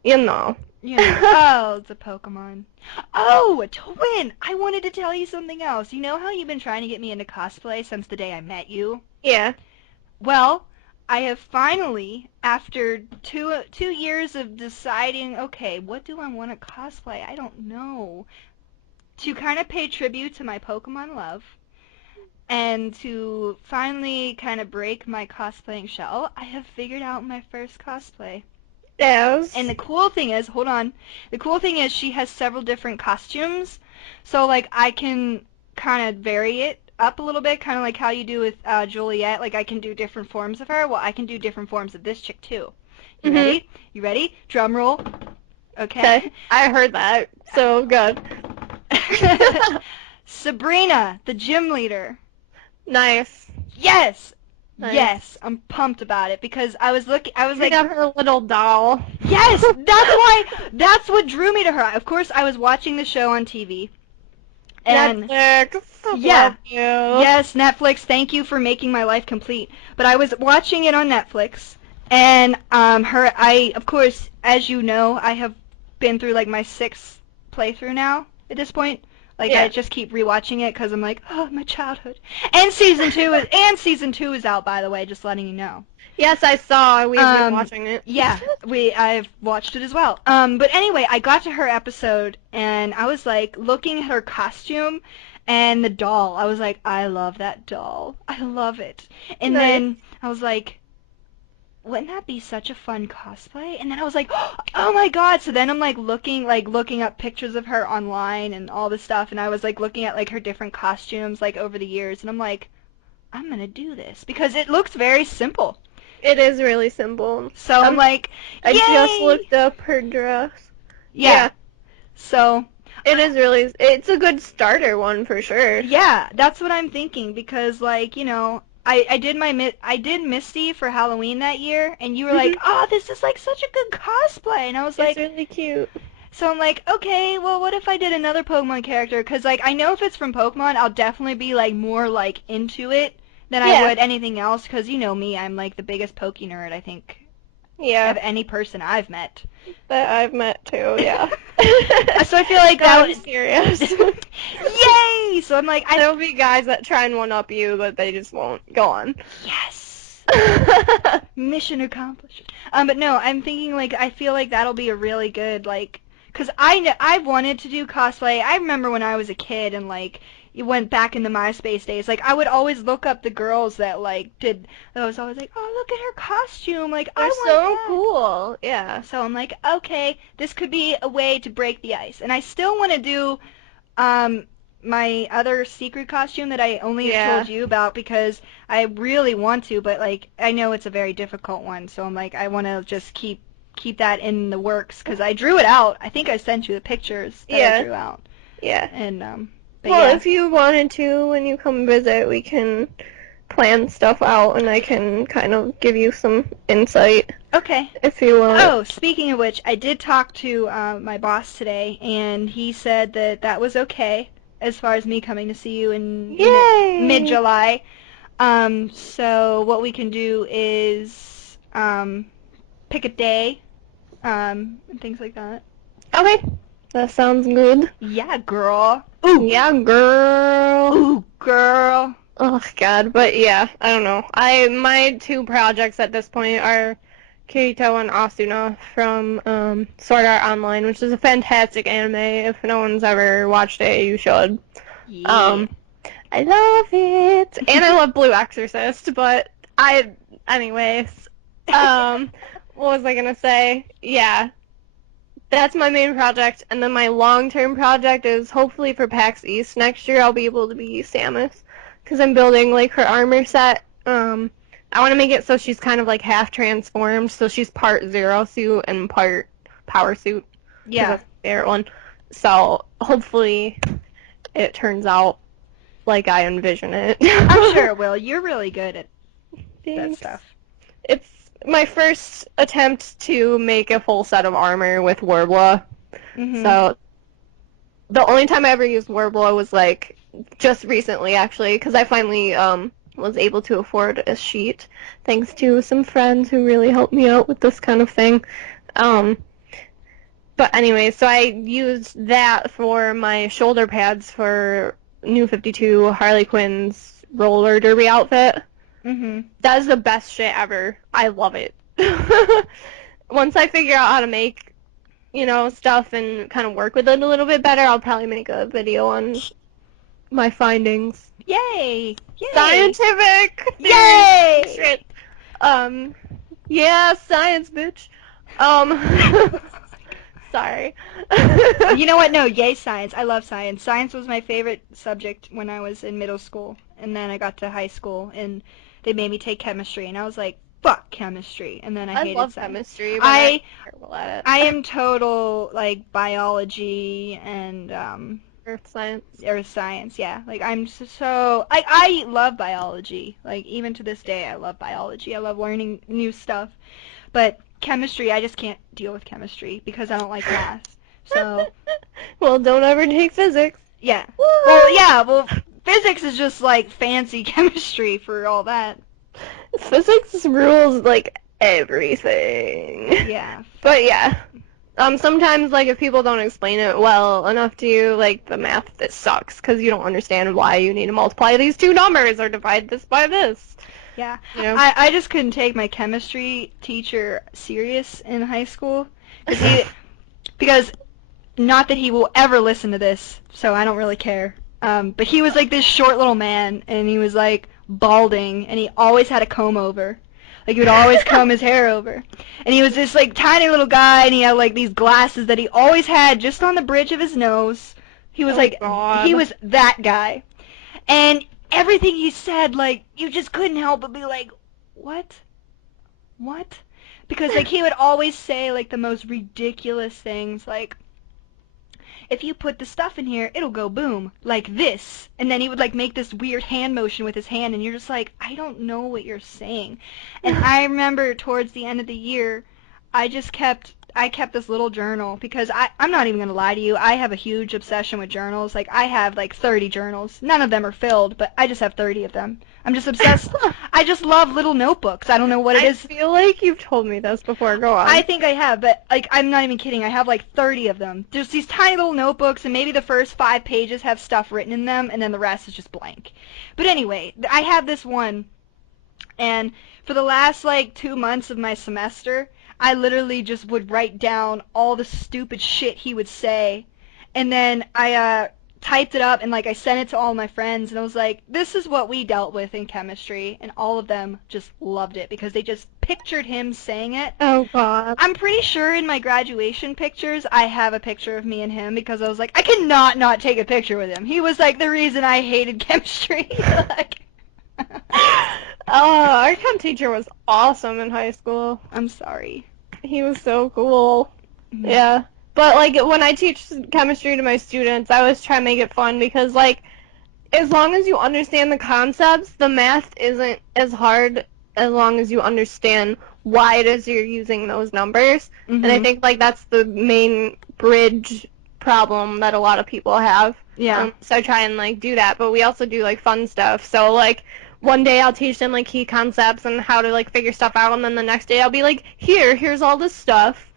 You know. Oh, it's a Pokemon. Oh, a twin! I wanted to tell you something else. You know how you've been trying to get me into cosplay since the day I met you? Yeah. Well, I have finally, after two years of deciding, okay, what do I want to cosplay? I don't know. To kind of pay tribute to my Pokemon love, and to finally kind of break my cosplaying shell, I have figured out my first cosplay. Yes. And the cool thing is, hold on, the cool thing is she has several different costumes, so like I can kind of vary it up a little bit, kind of like how you do with Juliet. Like I can do different forms of her. Well, I can do different forms of this chick too. You ready? You ready? Drum roll. Okay. I heard that. So good. Sabrina, the gym leader. Nice. Yes. Nice. Yes, I'm pumped about it because I was We like, got her little doll. yes, that's what drew me to her. Of course, I was watching the show on TV, and Netflix, yeah, love you. yes, Netflix, thank you for making my life complete. But I was watching it on Netflix, and of course, as you know, I have been through like my sixth playthrough now at this point. Like I Yeah. just keep rewatching it because I'm like, oh, my childhood. And season two is out, by the way, just letting you know. Yes, I saw. We've been Um, watching it. yeah, I've watched it as well. But anyway, I got to her episode and I was like looking at her costume and the doll. I was like, I love that doll. I love it. And Nice. then I was like, wouldn't that be such a fun cosplay? And then I was like, oh my god. So then I'm like looking up pictures of her online and all this stuff, and I was like looking at like her different costumes like over the years, and I'm like, I'm gonna do this because it looks very simple. It is really simple. So I'm like, I just yay! looked up her dress. Yeah. Yeah, So it is really. It's a good starter one for sure. yeah, that's what I'm thinking because like, I did Misty for Halloween that year and you were like, Mhm. "Oh, this is like such a good cosplay." And I was It's like, really cute. so I'm like, "Okay, well, what if I did another Pokemon character?" Cuz like I know if it's from Pokemon, I'll definitely be like more like into it than I Yeah, would anything else cuz you know me, I'm like the biggest Poke nerd I think yeah. of any person I've met. That I've met too. Yeah. So I feel like No, that I'm would serious. yay! So I'm like, There'll be guys that try and one up you, but they just won't. Go on. yes. Mission accomplished. But no, I'm thinking like I feel like that'll be a really good like, cause I've wanted to do cosplay. I remember when I was a kid and like you went back in the MySpace days. Like I would always look up the girls that like did. I was always like, oh look at her costume. Like I They're want so that. cool. Yeah. So I'm like, okay, this could be a way to break the ice. And I still want to do um, my other secret costume that I only have Yeah. told you about because I really want to, but like I know it's a very difficult one, so I'm like I want to just keep that in the works because I drew it out. I think I sent you the pictures that I Yeah. drew out, Yeah. and but Well, yeah, if you wanted to, when you come visit, we can plan stuff out and I can kind of give you some insight okay. if you want. Oh, speaking of which, I did talk to my boss today, and he said that that was okay as far as me coming to see you in Yay! mid-July. So what we can do is pick a day, and things like that. Okay. That sounds good. Yeah, girl. Ooh, Yeah, girl. ooh, girl. Oh God, but yeah, I don't know. My two projects at this point are Kirito and Asuna from Sword Art Online, which is a fantastic anime. If no one's ever watched it, you should. Yeah. Um, I love it, and I love Blue Exorcist. But anyways, what was I gonna say? Yeah, that's my main project, and then my long-term project is hopefully for PAX East next year. I'll be able to be Samus, because I'm building like her armor set. I want to make it so she's kind of like half transformed, so she's part Zero Suit and part Power Suit, because Yeah. that's my favorite one. So hopefully it turns out like I envision it. I'm sure it will. You're really good at that Thanks. stuff. It's my first attempt to make a full set of armor with Worbla. Mhm. So the only time I ever used Worbla was like just recently, actually, because I finally was able to afford a sheet thanks to some friends who really helped me out with this kind of thing. Um, but anyway, so I used that for my shoulder pads for New 52 Harley Quinn's roller derby outfit. Mhm. That is the best shit ever. I love it. Once I figure out how to make, stuff and kind of work with it a little bit better, I'll probably make a video on my findings. Yay! Yay! Scientific Yay! theory shit. Yeah, science, bitch. Um, sorry. You know what? No, yay science. I love science. Science was my favorite subject when I was in middle school, and then I got to high school, and they made me take chemistry, and I was like, fuck chemistry, and then I I hated love science. chemistry, but I'm I terrible at it. I am total like biology and Earth science. Earth science, yeah. Like I'm so like I love biology. Like even to this day I love biology. I love learning new stuff. But chemistry, I just can't deal with chemistry because I don't like math. So, Well, don't ever take physics. yeah. Well, yeah, well physics is just like fancy chemistry for all that. Physics rules like everything. Yeah. But yeah. Sometimes, like, if people don't explain it well enough to you, like, the math, it sucks, because you don't understand why you need to multiply these two numbers or divide this by this. Yeah. You know? I just couldn't take my chemistry teacher serious in high school because not that he will ever listen to this, so I don't really care. But he was like this short little man, and he was like balding, and he always had a comb over. Like he would always comb his hair over. And he was this like tiny little guy, and he had like these glasses that he always had just on the bridge of his nose. He was Oh, like, he God. was that guy. And everything he said, like, you just couldn't help but be like, what? What? Because like he would always say like the most ridiculous things, like, if you put the stuff in here, it'll go boom, like this. And then he would like make this weird hand motion with his hand, and you're just like, I don't know what you're saying. And I remember towards the end of the year, I kept this little journal because I'm not even gonna lie to you, I have a huge obsession with journals. Like I have like 30 journals. None of them are filled, but I just have 30 of them. I'm just obsessed. I just love little notebooks. I don't know what it I is. feel like you've told me this before. Go on. I think I have, but like I'm not even kidding. I have like 30 of them. There's these tiny little notebooks, and maybe the first 5 pages have stuff written in them, and then the rest is just blank. But anyway, I have this one, and for the last like 2 months of my semester, I literally just would write down all the stupid shit he would say, and then I typed it up and like I sent it to all my friends, and I was like, this is what we dealt with in chemistry, and all of them just loved it because they just pictured him saying it. Oh, God. I'm pretty sure in my graduation pictures I have a picture of me and him because I was like, I cannot not take a picture with him. He was like the reason I hated chemistry. Like, Our chem teacher was awesome in high school. I'm sorry. He was so cool. Mhm. Yeah. But, like, when I teach chemistry to my students, I always try to make it fun because, like, as long as you understand the concepts, the math isn't as hard as long as you understand why it is you're using those numbers. And I Mhm. think, like, that's the main bridge problem that a lot of people have. Yeah. So I try and, like, do that. But we also do, like, fun stuff. So, like, one day I'll teach them, like, key concepts and how to, like, figure stuff out. And then the next day I'll be like, here's all this stuff.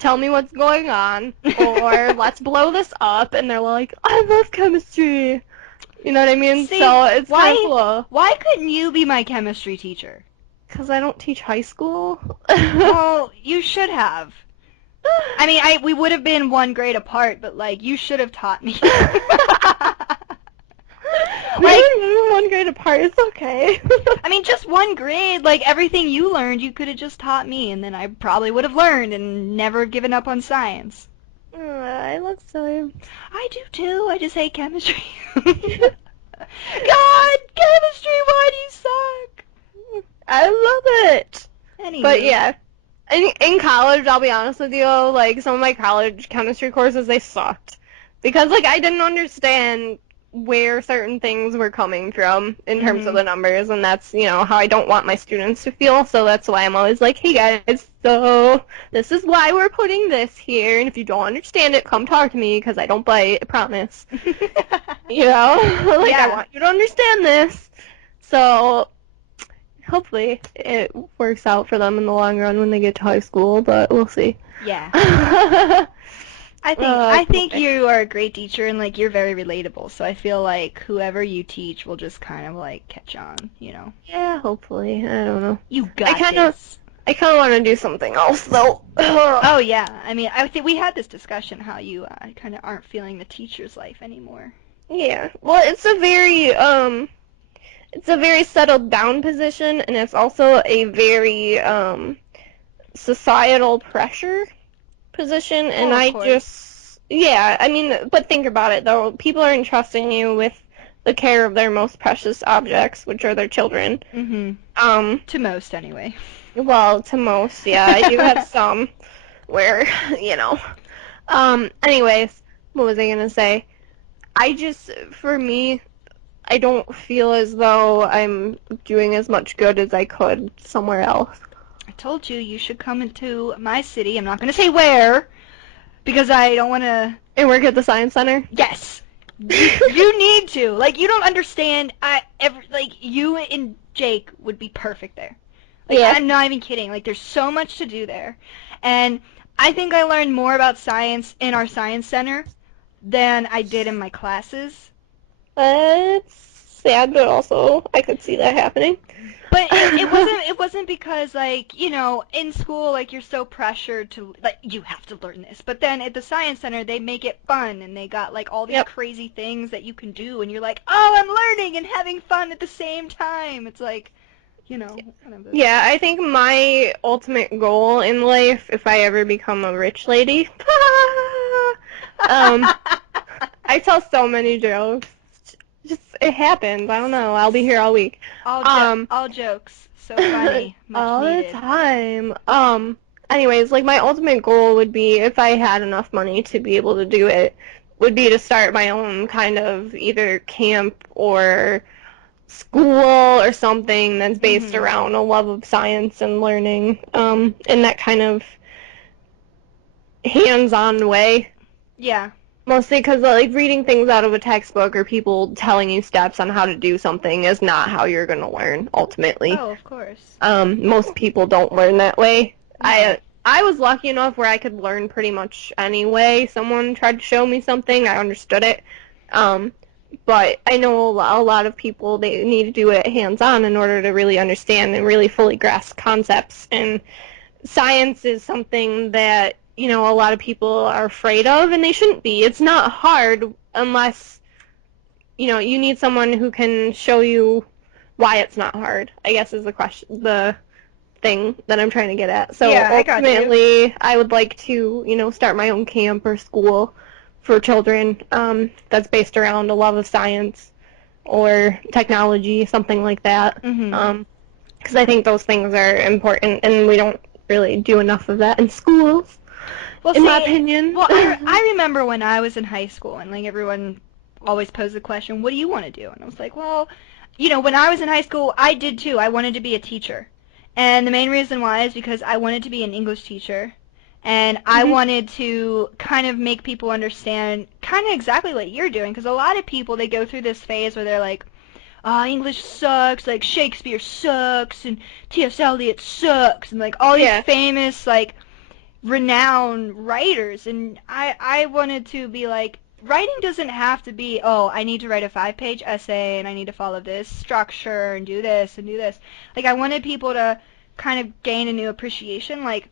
Tell me what's going on. Or let's blow this up. And they're like, I love chemistry. You know what I mean? See, So it's kind of why cool. why couldn't you be my chemistry teacher? Because I don't teach high school. Well, you should have. I mean, we would have been one grade apart, but like you should have taught me. We Like, were one grade apart. It's okay. I mean, just one grade. Like everything you learned, you could have just taught me, and then I probably would have learned and never given up on science. I love science. I do too. I just hate chemistry. God, chemistry, why do you suck? I love it. Anyway. But yeah, in college, I'll be honest with you, like some of my college chemistry courses, they sucked because like I didn't understand where certain things were coming from in terms of the numbers, and that's, you know, how I don't want my students to feel, so that's why I'm always like, hey guys, so this is why we're putting this here, and if you don't understand it, come talk to me, because I don't bite, I promise. You know? Like, Yeah. I want you to understand this. So, hopefully it works out for them in the long run when they get to high school, but we'll see. Yeah. I think Okay. you are a great teacher, and like you're very relatable. So I feel like whoever you teach will just kind of like catch on, you know. Yeah, hopefully. I don't know. You got kinda- this. I kind of want to do something else, though. Oh yeah. I mean, I think we had this discussion how you kind of aren't feeling the teacher's life anymore. Yeah. Well, it's a very settled down position, and it's also a very, societal pressure position, and Oh, of I course. just, yeah, I mean, but think about it, though. People are entrusting you with the care of their most precious objects, which are their children. Mhm. To most, anyway. Well, to most, yeah. You have some where, you know. Anyways, what was I gonna say? For me, I don't feel as though I'm doing as much good as I could somewhere else. I told you you should come into my city. I'm not going to say where because I don't want to. And work at the Science Center? Yes. You need to. Like you don't understand. Like you and Jake would be perfect there. Like Yeah. I'm not even kidding. Like there's so much to do there. And I think I learned more about science in our science center than I did in my classes. It's sad, but also I could see that happening. But it wasn't because like, in school like you're so pressured to like you have to learn this. But then at the science center they make it fun and they got like all these Yep. crazy things that you can do and you're like, "Oh, I'm learning and having fun at the same time." It's like, kind of Yeah, I think my ultimate goal in life, if I ever become a rich lady, um, I tell so many jokes. Just it happens. I don't know. I'll be here all week. all jokes. So funny. Much All the needed. time. Anyways, like my ultimate goal would be if I had enough money to be able to do it, would be to start my own kind of either camp or school or something that's based Mhm. around a love of science and learning, in that kind of hands-on way. Yeah. Mostly because like reading things out of a textbook or people telling you steps on how to do something is not how you're gonna learn ultimately. Oh, of course. Most people don't learn that way. No. I was lucky enough where I could learn pretty much any way someone tried to show me something. I understood it. Um, but I know a lot of people, they need to do it hands-on in order to really understand and really fully grasp concepts. And science is something that, a lot of people are afraid of, and they shouldn't be. It's not hard unless, you need someone who can show you why it's not hard, I guess is the thing that I'm trying to get at. So Yeah, I got you. ultimately, I would like to, start my own camp or school for children, that's based around a love of science or technology, something like that. Mhm. Because I think those things are important, and we don't really do enough of that in schools, Well, in my see, opinion. well, I remember when I was in high school and like everyone always posed the question, "What do you want to do?" And I was like, "Well, when I was in high school, I did too. I wanted to be a teacher." And the main reason why is because I wanted to be an English teacher and I Mhm. wanted to kind of make people understand kind of exactly what you're doing because a lot of people they go through this phase where they're like, "Ah, English sucks, like Shakespeare sucks and T.S. Eliot sucks." And like all these Yeah. famous like renowned writers and I wanted to be like writing doesn't have to be oh I need to write a 5-page essay and I need to follow this structure and do this and do this. Like I wanted people to kind of gain a new appreciation like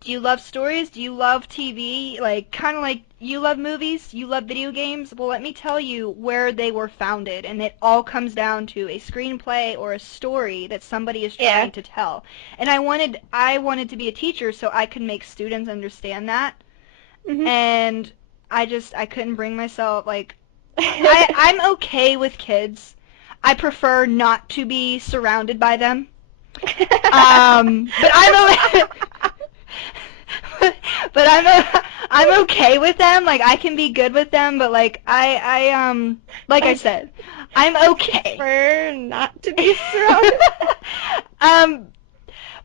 do you love stories? Do you love TV? Like kind of like you love movies, you love video games? Well, let me tell you where they were founded and it all comes down to a screenplay or a story that somebody is Yeah. trying to tell. And I wanted to be a teacher so I could make students understand that. Mhm. And I couldn't bring myself like I'm okay with kids. I prefer not to be surrounded by them. But I'm okay with them. Like I can be good with them, but like like I I said, I'm okay. prefer not to be surrounded. um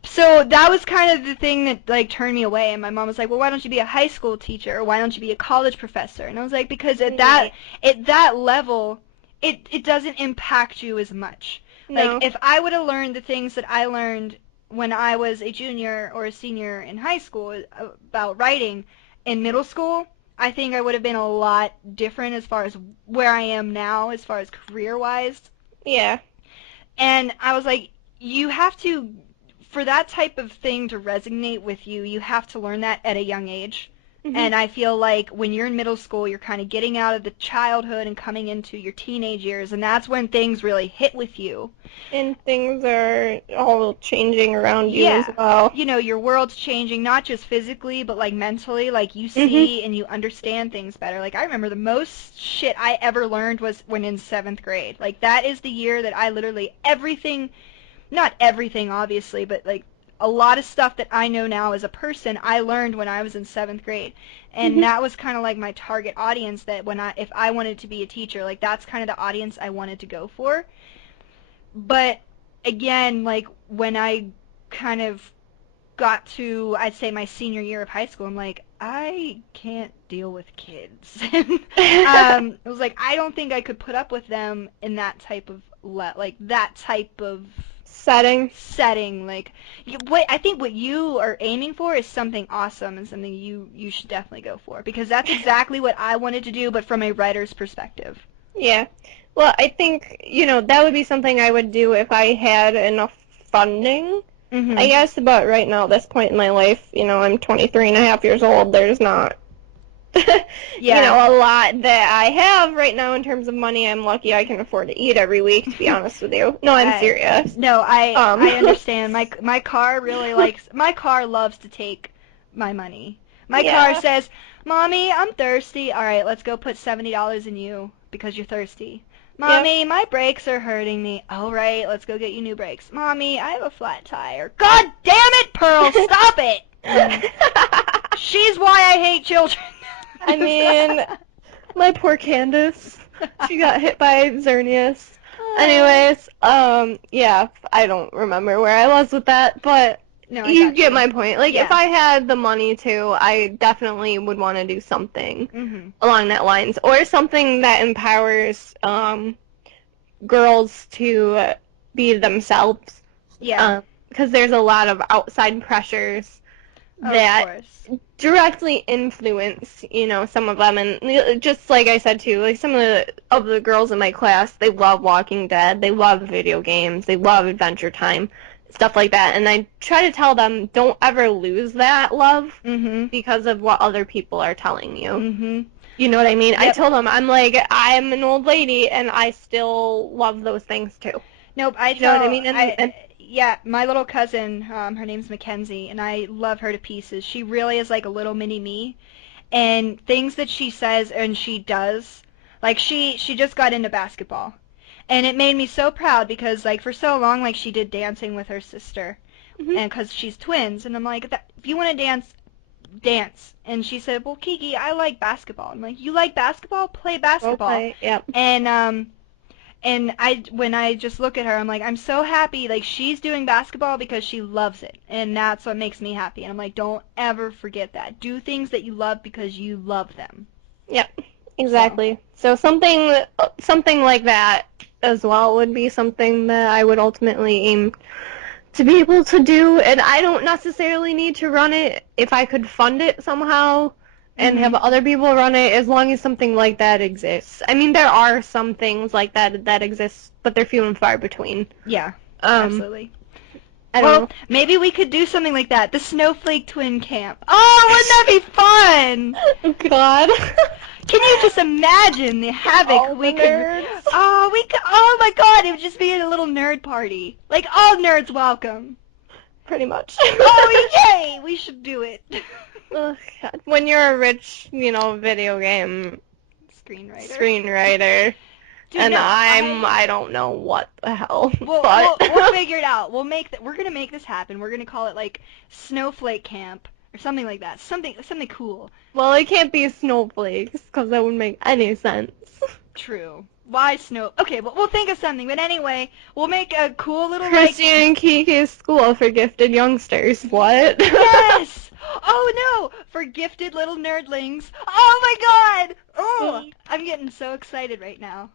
so that was kind of the thing that like turned me away and my mom was like, "Well, why don't you be a high school teacher or why don't you be a college professor?" And I was like, "Because Yeah. at that level, it doesn't impact you as much." Like No. if I would have learned the things that I learned when I was a junior or a senior in high school about writing in middle school, I think I would have been a lot different as far as where I am now as far as career-wise. Yeah. And I was like, you have to, for that type of thing to resonate with you, you have to learn that at a young age. Mhm. And I feel like when you're in middle school, you're kind of getting out of the childhood and coming into your teenage years, and that's when things really hit with you. And things are all changing around you as Yeah. well. Your world's changing, not just physically, but like mentally. Like you Mhm. see and you understand things better. Like I remember the most shit I ever learned was when in 7th grade. Like that is the year that I literally everything not everything obviously, but like a lot of stuff that I know now as a person, I learned when I was in 7th grade. And Mhm. that was kind of like my target audience that if I wanted to be a teacher, like that's kind of the audience I wanted to go for. But again, like when I kind of got to, I'd say, my senior year of high school, I'm like, I can't deal with kids. It was like, I don't think I could put up with them in that type of that type of Setting. setting. Like, what I think what you are aiming for is something awesome and something you should definitely go for, because that's exactly what I wanted to do, but from a writer's perspective. Yeah. Well, I think, that would be something I would do if I had enough funding, I Mhm. guess, but right now, at this point in my life, I'm 23 and a half years old. There's not, Yeah. a lot that I have right now in terms of money. I'm lucky I can afford to eat every week, to be honest with you. No, I'm I serious. no, I Um, understand. My car really likes my car loves to take my money. My car yeah. says, "Mommy, I'm thirsty. All right, let's go put $70 in you because you're thirsty." Yep. Mommy, my brakes are hurting me. All right, let's go get you new brakes. Mommy, I have a flat tire. God damn it, Pearl, stop it. And she's why I hate children. I mean, my poor Candace. She got hit by Xerneas. Anyways, yeah, I don't remember where I was with that, but No, I you got get you. my point. Like, if Yeah. I had the money to, I definitely would want to do something Mhm. along that lines, or something that empowers girls to be themselves. Yeah. Because there's a lot of outside pressures Of that course. directly influence, some of them. And just like I said too, like some of the girls in my class, they love Walking Dead, they love video games, they love Adventure Time, stuff like that. And I try to tell them, don't ever lose that love Mhm. because of what other people are telling you. Mhm. You know what I mean? I Yep. told them, I'm like, I'm an old lady and I still love those things too. Nope. I You know what I tell mean? And, I and Yeah, my little cousin, her name's Mackenzie, and I love her to pieces. She really is like a little mini me, and things that she says and she does, like she just got into basketball, and it made me so proud because like for so long like she did dancing with her sister, mhm, and because she's twins, and I'm like, if you want to dance, dance. And she said, well, Kiki, I like basketball. I'm like, you like basketball? Play role basketball. play, yep. And when I just look at her, I'm like, I'm so happy. Like she's doing basketball because she loves it, and that's what makes me happy. And I'm like, don't ever forget that. Do things that you love because you love them. Yep, So, exactly. So something like that as well would be something that I would ultimately aim to be able to do, and I don't necessarily need to run it if I could fund it somehow and have mhm. other people run it as long as something like that exists. I mean, there are some things like that exist, but they're few and far between. Yeah, Um, absolutely. I don't Well, know. maybe we could do something like that. The Snowflake Twin Camp. Oh, wouldn't that be fun? Oh God. Can you just imagine the havoc All the we could? nerds. Oh, we could. Oh my God! It would just be a little nerd party. Like all nerds welcome. Pretty much. Oh yay! We should do it. Oh, God. When you're a rich, video game Screenwriter. screenwriter, Dude, and no, I don't know what the hell, We'll but we'll figure it out. We're gonna make this happen. We're gonna call it like Snowflake Camp or something like that. Something cool. well, it can't be snowflakes because that wouldn't make any sense. True. Why snow? Okay, but we'll think of something. But anyway, we'll make a cool little like. Christian and Kiki's School for Gifted Youngsters. What? Yes! Oh no! For gifted little nerdlings. Oh my God! Oh, I'm getting so excited right now.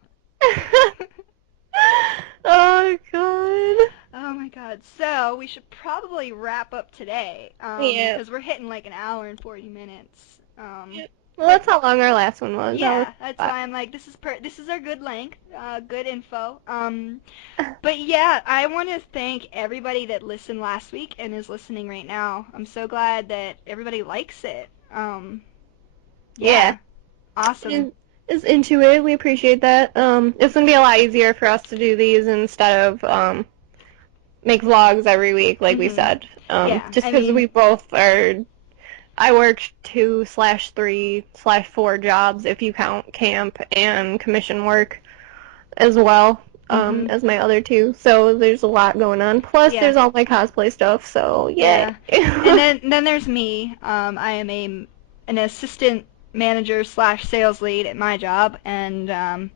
Oh God. Oh my God. So we should probably wrap up today, Yeah. because we're hitting like an hour and 40 minutes. Yeah. Well, But that's how long our last one was. That was yeah, that's fun. why I'm like, this is our good length, good info. But yeah, I want to thank everybody that listened last week and is listening right now. I'm so glad that everybody likes it. Yeah. Yeah, awesome. Is into it. We appreciate that. It's gonna be a lot easier for us to do these instead of make vlogs every week, like we Mhm. said. Yeah, Just I because we mean, both are. I work 2/3/4 jobs if you count camp and commission work as well. Mhm. as my other two. So there's a lot going on. Plus Yeah. there's all my cosplay stuff. So yay. Yeah. And then there's me. I am an assistant manager slash sales lead at my job, and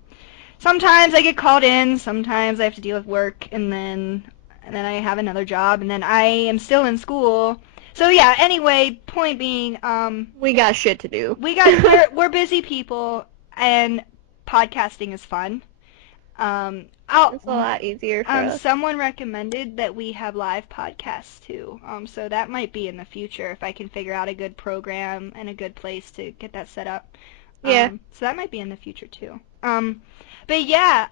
sometimes I get called in, sometimes I have to deal with work, and then I have another job, and then I am still in school. So yeah, anyway, point being, We got shit to do. we're busy people, and podcasting is fun. I'll It's a lot easier for us. Someone recommended that we have live podcasts too. So that might be in the future if I can figure out a good program and a good place to get that set up. Yeah. So that might be in the future too. But yeah,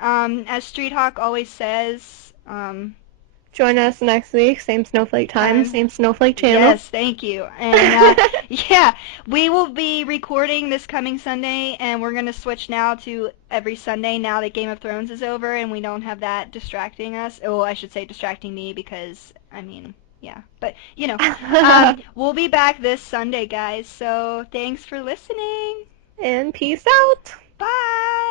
as Street Hawk always says, Join us next week. Same snowflake time, time. same snowflake channel. Yes, thank you. And yeah, we will be recording this coming Sunday, and we're gonna switch now to every Sunday now that Game of Thrones is over, and we don't have that distracting us. Oh, I should say distracting me because I mean, yeah. But we'll be back this Sunday, guys. So thanks for listening. And peace out. Bye.